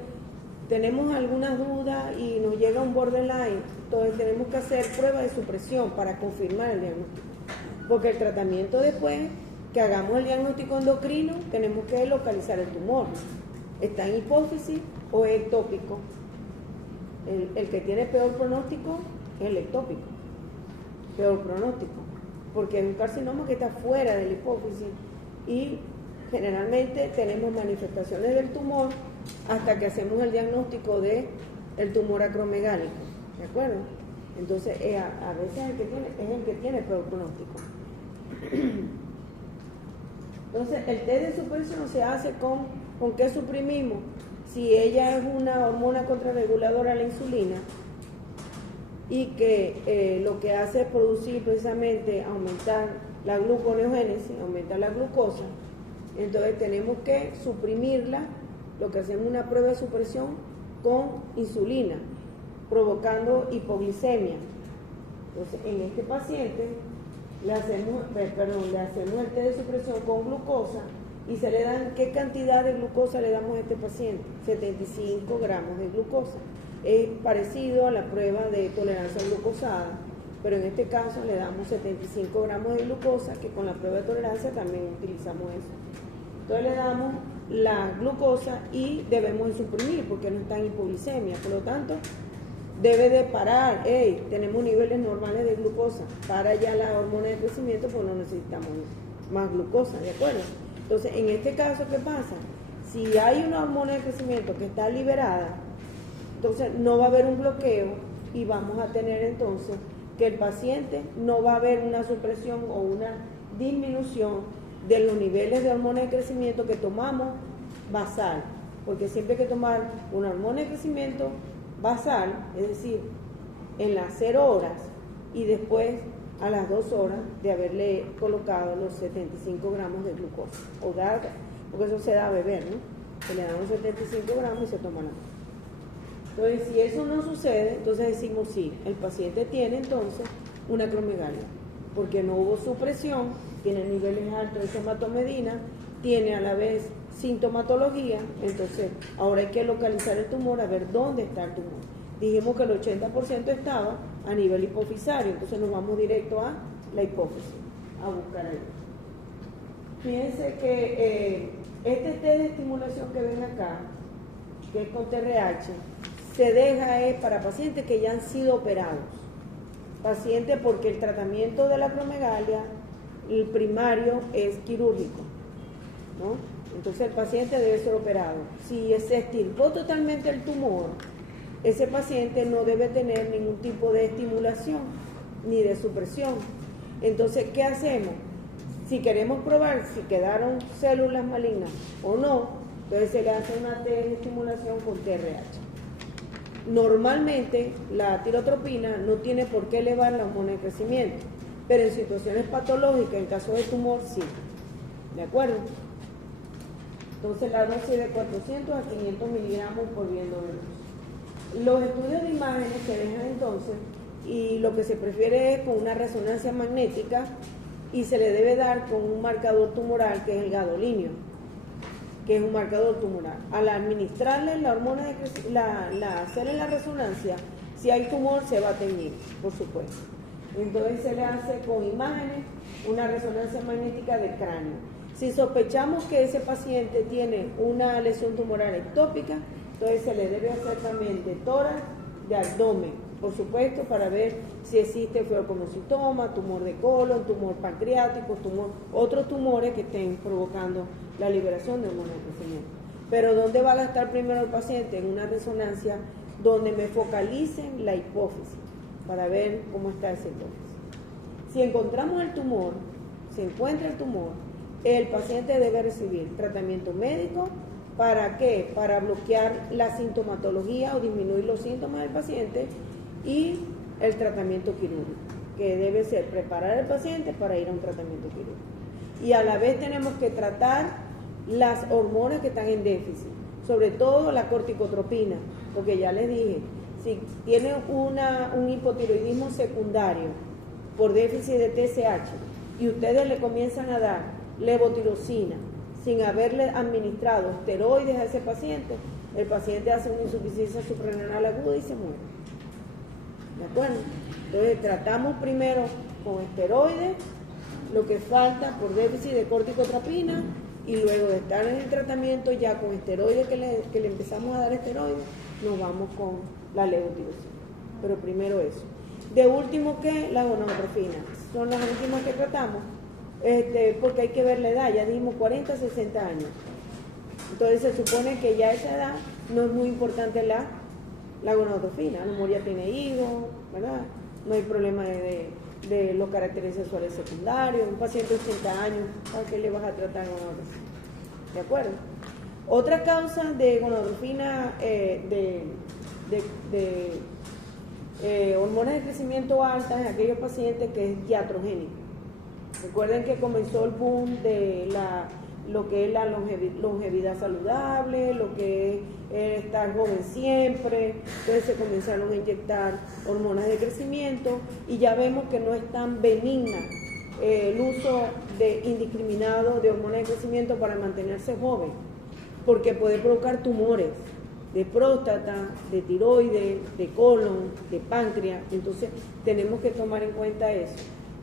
tenemos algunas dudas y nos llega un borderline, entonces tenemos que hacer pruebas de supresión para confirmar el diagnóstico. Porque el tratamiento después que hagamos el diagnóstico endocrino, tenemos que localizar el tumor. ¿Está en hipófisis o es ectópico? El que tiene peor pronóstico es el ectópico. Peor pronóstico, porque es un carcinoma que está fuera de la hipófisis y generalmente tenemos manifestaciones del tumor hasta que hacemos el diagnóstico del tumor acromegálico, ¿de acuerdo? Entonces, a veces es el que tiene peor pronóstico. Entonces, el test de supresión se hace con qué suprimimos. Si ella es una hormona contrarreguladora a la insulina, y que lo que hace es producir precisamente aumentar la gluconeogénesis, aumentar la glucosa, entonces tenemos que suprimirla, lo que hacemos una prueba de supresión con insulina, provocando hipoglicemia. Entonces, en este paciente le hacemos el test de supresión con glucosa y se le dan, ¿qué cantidad de glucosa le damos a este paciente? 75 gramos de glucosa. Es parecido a la prueba de tolerancia glucosada, pero en este caso le damos 75 gramos de glucosa, que con la prueba de tolerancia también utilizamos eso. Entonces le damos la glucosa y debemos de suprimir porque no está en hipoglicemia, por lo tanto debe de parar. Tenemos niveles normales de glucosa, para ya la hormona de crecimiento, pues no necesitamos más glucosa, ¿de acuerdo? Entonces, en este caso, ¿qué pasa? Si hay una hormona de crecimiento que está liberada, entonces no va a haber un bloqueo y vamos a tener entonces que el paciente no va a haber una supresión o una disminución de los niveles de hormona de crecimiento que tomamos basal, porque siempre hay que tomar una hormona de crecimiento basal, es decir, en las 0 horas y después a las 2 horas de haberle colocado los 75 gramos de glucosa, porque eso se da a beber, ¿no? Se le dan los 75 gramos y se toma la. Entonces, si eso no sucede, entonces decimos sí, el paciente tiene entonces una acromegalia, porque no hubo supresión, tiene niveles altos de somatomedina, tiene a la vez sintomatología, entonces ahora hay que localizar el tumor, a ver dónde está el tumor. Dijimos que el 80% estaba a nivel hipofisario, entonces nos vamos directo a la hipófisis, a buscar ahí. Fíjense que este test de estimulación que ven acá, que es con TRH, se deja para pacientes que ya han sido operados. Pacientes porque el tratamiento de la acromegalia, el primario es quirúrgico, ¿no? Entonces el paciente debe ser operado. Si se extirpó totalmente el tumor, ese paciente no debe tener ningún tipo de estimulación ni de supresión. Entonces, ¿qué hacemos? Si queremos probar si quedaron células malignas o no, entonces se le hace una estimulación con TRH. Normalmente la tirotropina no tiene por qué elevar la hormona de crecimiento, pero en situaciones patológicas, en caso de tumor, sí. ¿De acuerdo? Entonces la dosis de 400 a 500 miligramos por viento venoso. Los estudios de imágenes se dejan entonces, y lo que se prefiere es con una resonancia magnética, y se le debe dar con un marcador tumoral que es el gadolinio, que es un marcador tumoral. Al administrarle la hormona de hacerle la resonancia, si hay tumor se va a teñir, por supuesto. Entonces se le hace con imágenes una resonancia magnética del cráneo. Si sospechamos que ese paciente tiene una lesión tumoral ectópica, entonces se le debe hacer también de tórax, de abdomen, por supuesto, para ver si existe feoconocitoma, tumor de colon, tumor pancreático, otros tumores que estén provocando la liberación de hormonas de crecimiento. Pero ¿dónde va a gastar primero el paciente? En una resonancia donde me focalicen la hipófisis para ver cómo está esa hipófisis. Si encontramos el tumor, se encuentra el tumor, el paciente debe recibir tratamiento médico. ¿Para qué? Para bloquear la sintomatología o disminuir los síntomas del paciente, y el tratamiento quirúrgico, que debe ser preparar al paciente para ir a un tratamiento quirúrgico. Y a la vez tenemos que tratar las hormonas que están en déficit, sobre todo la corticotropina, porque ya les dije, si tiene un hipotiroidismo secundario por déficit de TSH y ustedes le comienzan a dar levotirosina sin haberle administrado esteroides a ese paciente, el paciente hace una insuficiencia suprarrenal aguda y se muere. ¿De acuerdo? Entonces tratamos primero con esteroides lo que falta por déficit de corticotropina, y luego de estar en el tratamiento ya con esteroides que le empezamos a dar esteroides, nos vamos con la levotirosina. Pero primero eso. De último, ¿qué? La gonadotrofinas. Son las últimas que tratamos, porque hay que ver la edad, ya dijimos 40, 60 años. Entonces se supone que ya a esa edad no es muy importante la gonadotrofina. A lo mejor ya tiene hijos, ¿verdad? No hay problema de los caracteres sexuales secundarios. Un paciente de 80 años, ¿a qué le vas a tratar gonadotrofina? ¿De acuerdo? Otra causa de gonadotrofina, hormonas de crecimiento altas en aquellos pacientes que es iatrogénico. Recuerden que comenzó el boom de lo que es la longevidad saludable, lo que es estar joven siempre. Entonces se comenzaron a inyectar hormonas de crecimiento, y ya vemos que no es tan benigna el uso indiscriminado de hormonas de crecimiento para mantenerse joven, porque puede provocar tumores de próstata, de tiroides, de colon, de páncreas. Entonces tenemos que tomar en cuenta eso.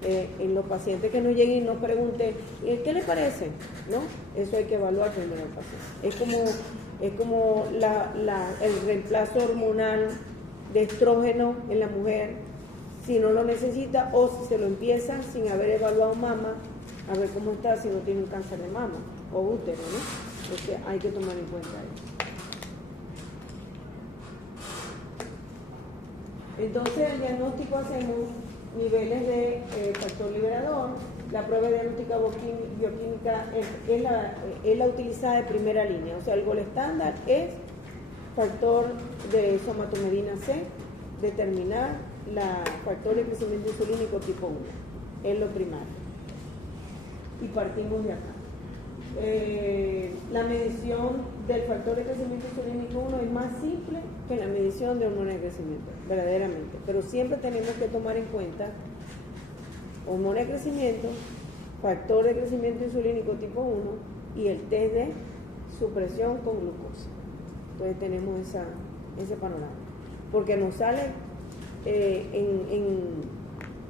En los pacientes que nos lleguen y nos pregunten ¿qué le parece? ¿No? Eso hay que evaluar primero al paciente. Es como el reemplazo hormonal de estrógeno en la mujer, si no lo necesita o si se lo empieza sin haber evaluado mama, a ver cómo está, si no tiene un cáncer de mama o útero, ¿no? Entonces hay que tomar en cuenta eso. Entonces el diagnóstico hacemos niveles de factor liberador. La prueba diagnóstica bioquímica es la utilizada de primera línea, o sea, el gol estándar es factor de somatomedina C, determinar factor de crecimiento insulínico tipo 1, es lo primario. Y partimos de acá. La medición del factor de crecimiento insulínico 1 es más simple que la medición de hormona de crecimiento, verdaderamente, pero siempre tenemos que tomar en cuenta hormona de crecimiento, factor de crecimiento insulínico tipo 1 y el test de supresión con glucosa. Entonces tenemos ese panorama, porque nos sale en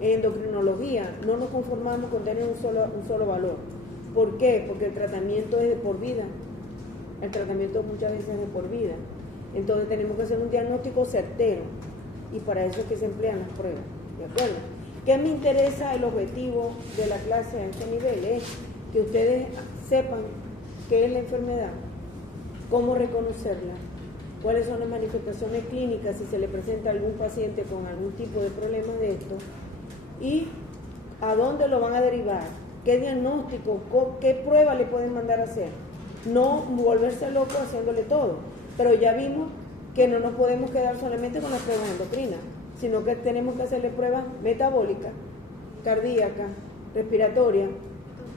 endocrinología, no nos conformamos con tener un solo valor. ¿Por qué? Porque el tratamiento es de por vida. El tratamiento muchas veces es de por vida. Entonces tenemos que hacer un diagnóstico certero, y para eso es que se emplean las pruebas. ¿De acuerdo? ¿Qué me interesa? El objetivo de la clase a este nivel es que ustedes sepan qué es la enfermedad, cómo reconocerla, cuáles son las manifestaciones clínicas si se le presenta a algún paciente con algún tipo de problema de esto, y a dónde lo van a derivar, qué diagnóstico, qué prueba le pueden mandar a hacer. No volverse loco haciéndole todo, pero ya vimos que no nos podemos quedar solamente con las pruebas endocrinas, sino que tenemos que hacerle pruebas metabólicas, cardíacas, respiratorias,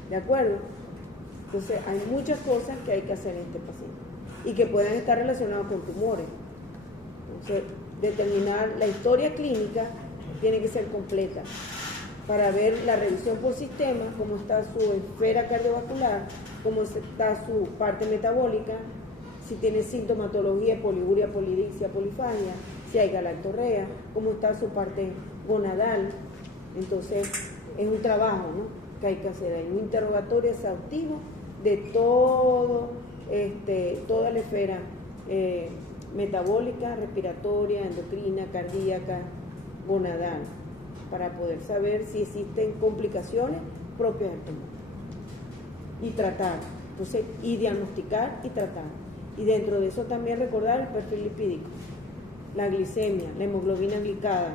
¿de acuerdo? Entonces hay muchas cosas que hay que hacer en este paciente y que pueden estar relacionadas con tumores. Entonces, determinar la historia clínica tiene que ser completa para ver la revisión por sistema, cómo está su esfera cardiovascular, cómo está su parte metabólica, si tiene sintomatología, poliuria, polidipsia, polifagia, si hay galactorrea, cómo está su parte gonadal. Entonces, es un trabajo, ¿no?, que hay que hacer. Hay un interrogatorio exhaustivo de todo, toda la esfera metabólica, respiratoria, endocrina, cardíaca, gonadal, para poder saber si existen complicaciones propias del tumor. Y tratar, entonces, y diagnosticar y tratar. Y dentro de eso también recordar el perfil lipídico, la glicemia, la hemoglobina glicada,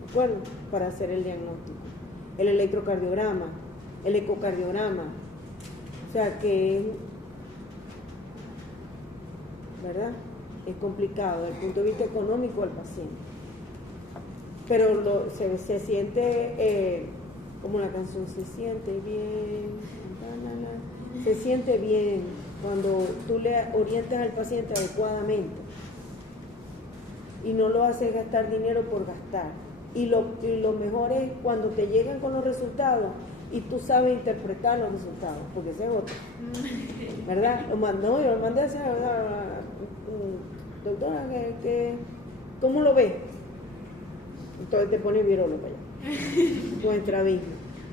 ¿de acuerdo?, para hacer el diagnóstico. El electrocardiograma, el ecocardiograma, o sea que, ¿verdad?, es complicado desde el punto de vista económico del paciente. Pero se siente, como la canción, se siente bien, se siente bien cuando tú le orientas al paciente adecuadamente y no lo haces gastar dinero por gastar. Y lo mejor es cuando te llegan con los resultados y tú sabes interpretar los resultados, porque ese es otro, ¿verdad? Yo lo mandé a hacer, doctora, ¿cómo lo ves? Entonces te pone virólogo allá, con estrabismo.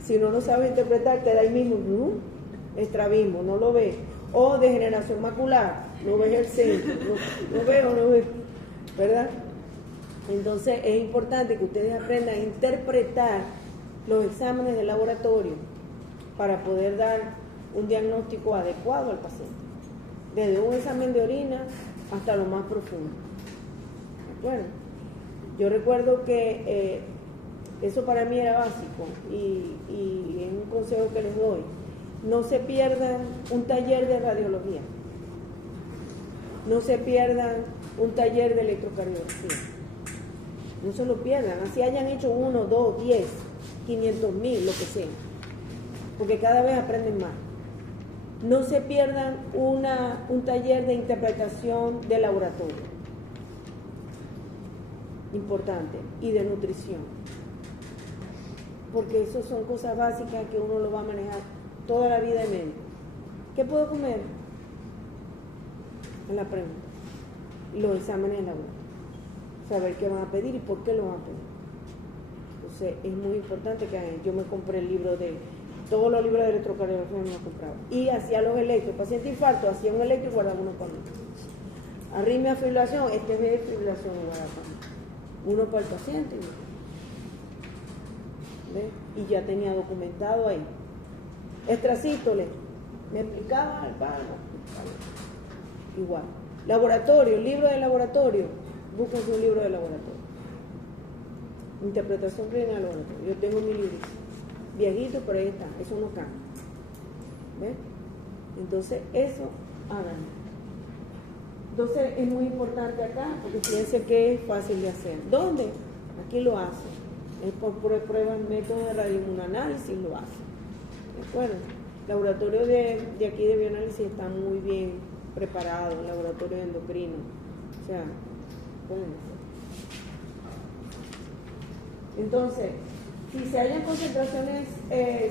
Si no lo sabes interpretar, te da el mismo estrabismo, no lo ves. O degeneración macular, no ves el centro, no ves, ¿verdad? Entonces es importante que ustedes aprendan a interpretar los exámenes de laboratorio para poder dar un diagnóstico adecuado al paciente, desde un examen de orina hasta lo más profundo. ¿De acuerdo? Yo recuerdo que eso para mí era básico y es un consejo que les doy. No se pierdan un taller de radiología, no se pierdan un taller de electrocardiografía, no se lo pierdan, así hayan hecho 1, 2, 10, 500,000, lo que sea, porque cada vez aprenden más. No se pierdan un taller de interpretación de laboratorio, importante, y de nutrición, porque eso son cosas básicas que uno lo va a manejar toda la vida de médico. ¿Qué puedo comer? En la pregunta. Y los exámenes en la web. Saber qué van a pedir y por qué lo van a pedir. Entonces es muy importante que yo me compré el libro todos los libros de electrocardiografía me los compraba. Y hacía los electros. Paciente infarto, hacía un electro y guardaba uno para mí. Arritmia, fibrilación, es fibrilación y guardaba para mí. Uno para el paciente. ¿Ves? Y ya tenía documentado ahí. Extrasístole, me explicaba el párrafo. Igual. Laboratorio, libro de laboratorio. Búsquense un libro de laboratorio. Interpretación clínica de laboratorio. Yo tengo mi libro viejito, pero ahí está, eso no cambia. ¿Ves? Entonces, eso háganlo. Entonces, es muy importante acá, porque fíjense que es fácil de hacer. ¿Dónde? Aquí lo hacen. Es por pruebas, método de radioinmunoanálisis lo hacen. ¿De acuerdo? El laboratorio de aquí de bioanálisis está muy bien preparado, el laboratorio de endocrino. O sea, pueden hacer. Entonces, si se hallan concentraciones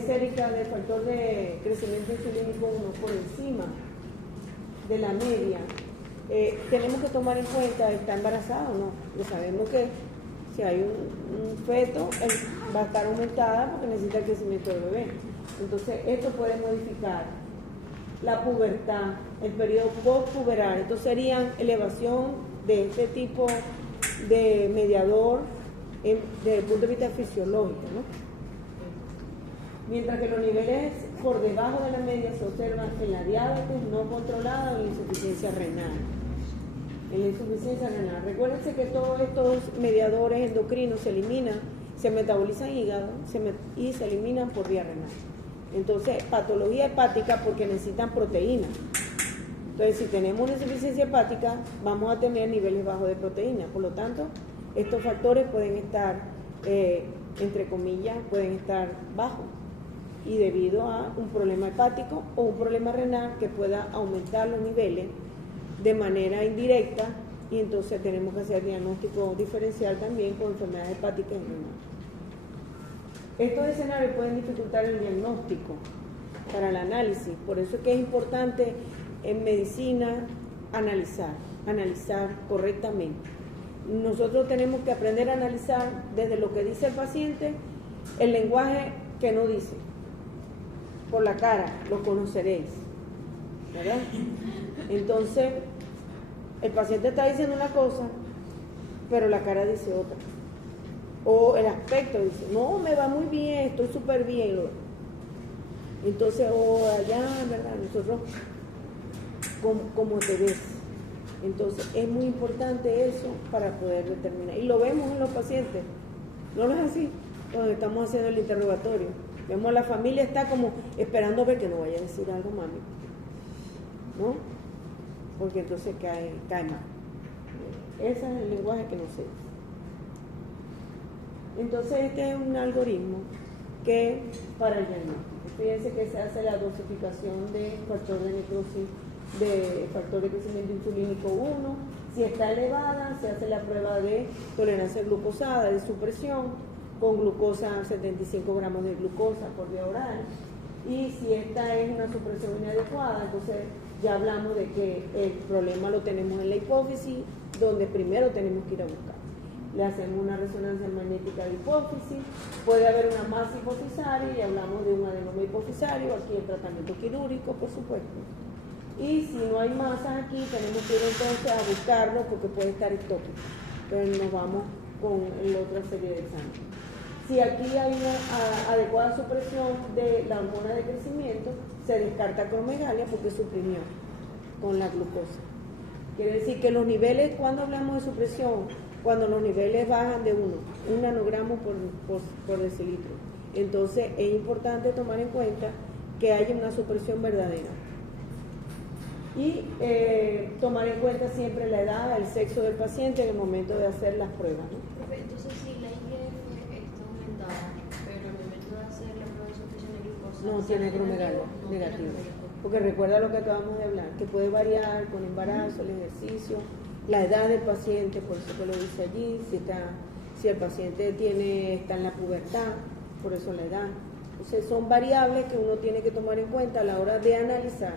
séricas del factor de crecimiento insulínico 1 por encima de la media, tenemos que tomar en cuenta, ¿está embarazada o no? Pues sabemos que si hay un feto, va a estar aumentada porque necesita el crecimiento del bebé. Entonces, esto puede modificar la pubertad, el periodo postpuberal. Estos serían elevación de este tipo de mediador desde el punto de vista fisiológico, ¿no? Mientras que los niveles por debajo de la media se observa en la diabetes no controlada o en la insuficiencia renal. En la insuficiencia renal. Recuérdense que todos estos mediadores endocrinos se eliminan, se metabolizan en hígado y se eliminan por vía renal. Entonces, patología hepática porque necesitan proteína. Entonces, si tenemos una insuficiencia hepática, vamos a tener niveles bajos de proteína. Por lo tanto, estos factores pueden estar, entre comillas, pueden estar bajos. Y debido a un problema hepático o un problema renal que pueda aumentar los niveles de manera indirecta, y entonces tenemos que hacer diagnóstico diferencial también con enfermedades hepáticas y renales. Estos escenarios pueden dificultar el diagnóstico para el análisis, por eso es que es importante en medicina analizar correctamente. Nosotros tenemos que aprender a analizar desde lo que dice el paciente, el lenguaje que no dice. Por la cara, lo conoceréis, ¿verdad? Entonces, el paciente está diciendo una cosa, pero la cara dice otra. O el aspecto dice, no, me va muy bien, estoy súper bien. Entonces, allá, ¿verdad? Nosotros, como te ves. Entonces, es muy importante eso para poder determinar. Y lo vemos en los pacientes, ¿no lo es así? Cuando estamos haciendo el interrogatorio. Vemos a la familia está como esperando ver que no vaya a decir algo, mami, ¿no? Porque entonces cae mal. Ese es el lenguaje que no sé. Entonces este es un algoritmo que para el diagnóstico. Fíjense que se hace la dosificación de factor de necrosis, de factor de crecimiento insulínico 1. Si está elevada, se hace la prueba de tolerancia glucosada, de supresión, con glucosa, 75 gramos de glucosa por vía oral. Y si esta es una supresión inadecuada, entonces ya hablamos de que el problema lo tenemos en la hipófisis, donde primero tenemos que ir a buscar. Le hacemos una resonancia magnética de hipófisis, puede haber una masa hipofisaria y hablamos de un adenoma hipofisario, aquí el tratamiento quirúrgico, por supuesto. Y si no hay masas aquí, tenemos que ir entonces a buscarlo porque puede estar ectópico. Entonces nos vamos con la otra serie de exámenes. Si aquí hay una adecuada supresión de la hormona de crecimiento, se descarta acromegalia porque suprimió con la glucosa. Quiere decir que los niveles, cuando hablamos de supresión, cuando los niveles bajan de 1 nanogramo por decilitro, entonces es importante tomar en cuenta que haya una supresión verdadera. Y tomar en cuenta siempre la edad, el sexo del paciente en el momento de hacer las pruebas, ¿no? Entonces, si la IGF está aumentada, pero en el momento de hacer la prueba de supresión de glucosa no tiene acromegalia, negativo. Porque recuerda lo que acabamos de hablar, que puede variar con embarazo, el ejercicio, la edad del paciente, por eso que lo dice allí, si el paciente está en la pubertad, por eso la edad. Entonces son variables que uno tiene que tomar en cuenta a la hora de analizar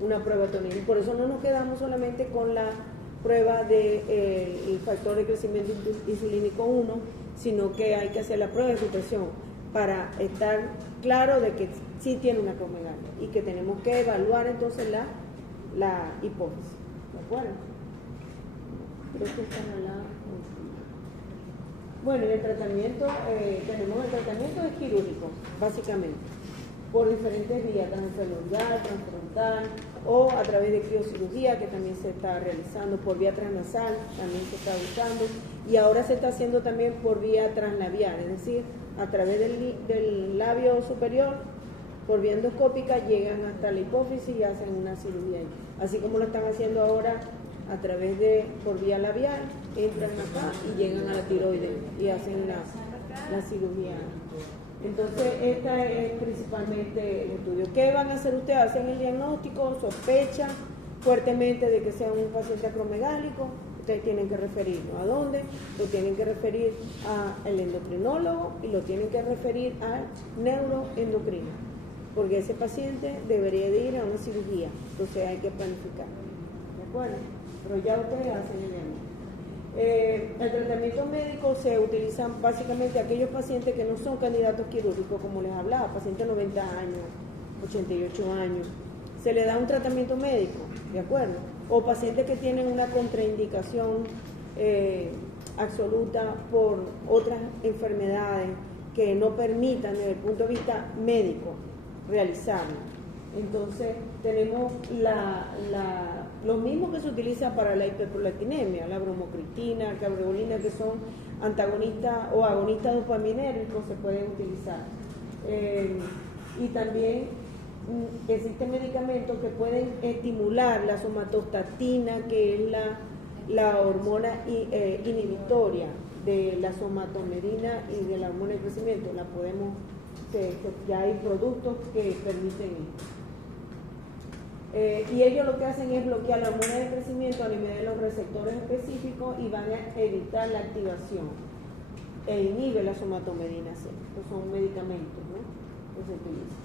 una prueba tonil. Por eso no nos quedamos solamente con la prueba del factor de crecimiento insulínico 1, sino que hay que hacer la prueba de supresión para estar claro de que sí tiene una acromegalia y que tenemos que evaluar entonces la hipófisis. ¿De acuerdo? Creo que están al lado. Bueno, el tratamiento, tenemos el tratamiento es quirúrgico, básicamente, por diferentes vías, transfemoral, transfrontal, o a través de criocirugía, que también se está realizando, por vía transnasal, también se está usando, y ahora se está haciendo también por vía translabial, es decir, a través del labio superior, por vía endoscópica, llegan hasta la hipófisis y hacen una cirugía ahí. Así como lo están haciendo ahora a través por vía labial, entran acá y llegan a la tiroides y hacen la cirugía. Entonces, esta es principalmente el estudio. ¿Qué van a hacer ustedes? Hacen el diagnóstico, sospechan fuertemente de que sea un paciente acromegálico, ustedes tienen que referirlo. ¿A dónde? Lo tienen que referir al endocrinólogo y lo tienen que referir al neuroendocrino, porque ese paciente debería de ir a una cirugía, entonces hay que planificar. ¿De acuerdo? Pero ya ustedes hacen el diagnóstico. El tratamiento médico se utiliza básicamente aquellos pacientes que no son candidatos quirúrgicos, como les hablaba, pacientes de 90 años, 88 años. Se le da un tratamiento médico, ¿de acuerdo? O pacientes que tienen una contraindicación absoluta por otras enfermedades que no permitan desde el punto de vista médico realizarla. Entonces tenemos los mismos que se utiliza para la hiperprolactinemia, la bromocriptina, la cabergolina, que son antagonistas o agonistas dopaminérgicos, se pueden utilizar. Y también existen medicamentos que pueden estimular la somatostatina, que es la hormona inhibitoria de la somatomedina y de la hormona de crecimiento. Ya hay productos que permiten esto. Y ellos lo que hacen es bloquear la hormona de crecimiento a nivel de los receptores específicos y van a evitar la activación e inhibe la somatomedina C. Estos son medicamentos, ¿no?, que se utilizan.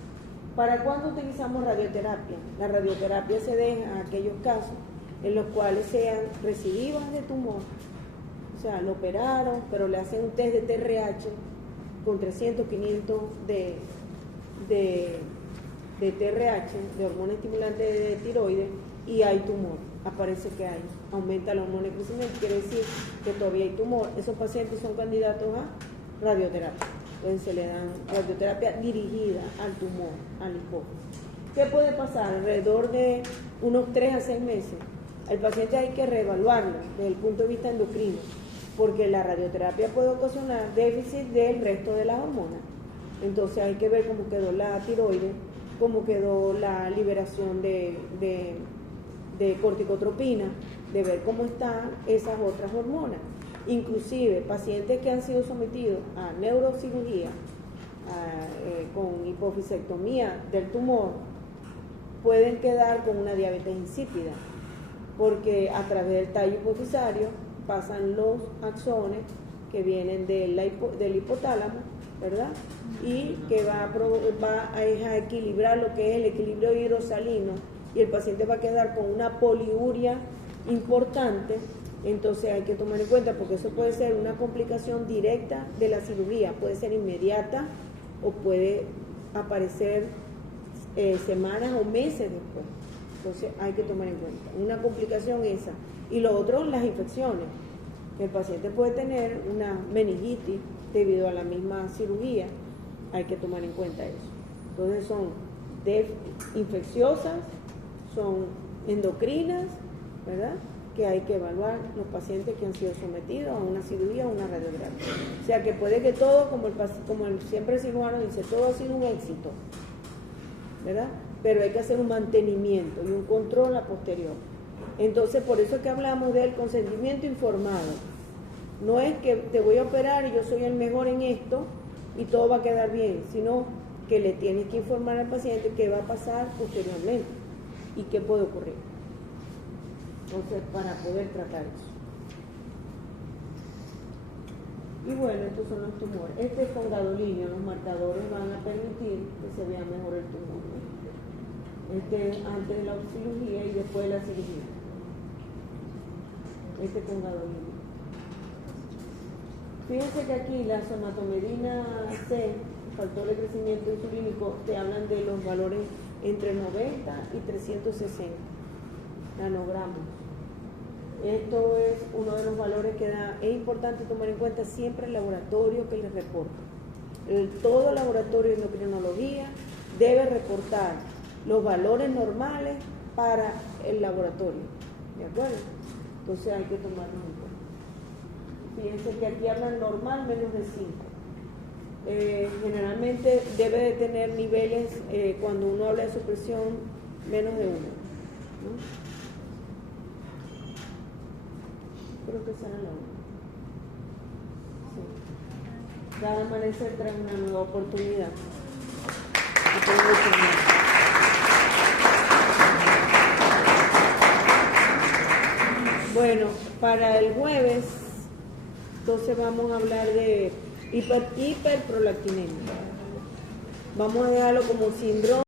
¿Para cuándo utilizamos radioterapia? La radioterapia se deja en aquellos casos en los cuales sean recidivas de tumor, o sea, lo operaron, pero le hacen un test de TRH con 300, 500 de TRH, de hormona estimulante de tiroides, y hay tumor, aparece que hay, aumenta la hormona de crecimiento, quiere decir que todavía hay tumor. Esos pacientes son candidatos a radioterapia, entonces se le dan radioterapia dirigida al tumor, al hipófisis. ¿Qué puede pasar? Alrededor de unos 3 a 6 meses, el paciente hay que reevaluarlo desde el punto de vista endocrino, porque la radioterapia puede ocasionar déficit del resto de las hormonas. Entonces hay que ver cómo quedó la tiroides, cómo quedó la liberación de corticotropina, de ver cómo están esas otras hormonas. Inclusive pacientes que han sido sometidos a neurocirugía con hipofisectomía del tumor pueden quedar con una diabetes insípida, porque a través del tallo hipofisario pasan los axones que vienen del hipotálamo, ¿verdad? Y que va a equilibrar lo que es el equilibrio hidrosalino, y el paciente va a quedar con una poliuria importante. Entonces hay que tomar en cuenta, porque eso puede ser una complicación directa de la cirugía, puede ser inmediata o puede aparecer semanas o meses después. Entonces hay que tomar en cuenta una complicación esa. Y lo otro, las infecciones. El paciente puede tener una meningitis debido a la misma cirugía, hay que tomar en cuenta eso. Entonces son infecciosas, son endocrinas, ¿verdad?, que hay que evaluar los pacientes que han sido sometidos a una cirugía o una radioterapia. O sea que puede que todo, como siempre el cirujano dice, todo ha sido un éxito, ¿verdad?, pero hay que hacer un mantenimiento y un control a posterior. Entonces, por eso es que hablamos del consentimiento informado. No es que te voy a operar y yo soy el mejor en esto y todo va a quedar bien, sino que le tienes que informar al paciente qué va a pasar posteriormente y qué puede ocurrir. Entonces, para poder tratar eso. Y bueno, estos son los tumores. Este es con gadolinio, los marcadores van a permitir que se vea mejor el tumor, ¿no? Este es antes de la cirugía y después de la cirugía. Este con gadolinio. Fíjense que aquí la somatomedina C, factor de crecimiento insulínico, te hablan de los valores entre 90 y 360 nanogramos. Esto es uno de los valores que es importante tomar en cuenta siempre el laboratorio que les reporta. Todo laboratorio de endocrinología debe reportar los valores normales para el laboratorio, ¿de acuerdo? Entonces hay que tomarlo en cuenta. Fíjense que aquí hablan normal menos de 5. Generalmente debe de tener niveles, cuando uno habla de supresión, menos de 1, ¿no? Creo que será la 1. Sí. Cada amanecer trae una nueva oportunidad. Bueno, para el jueves, entonces vamos a hablar de hiperprolactinemia. Vamos a dejarlo como síndrome.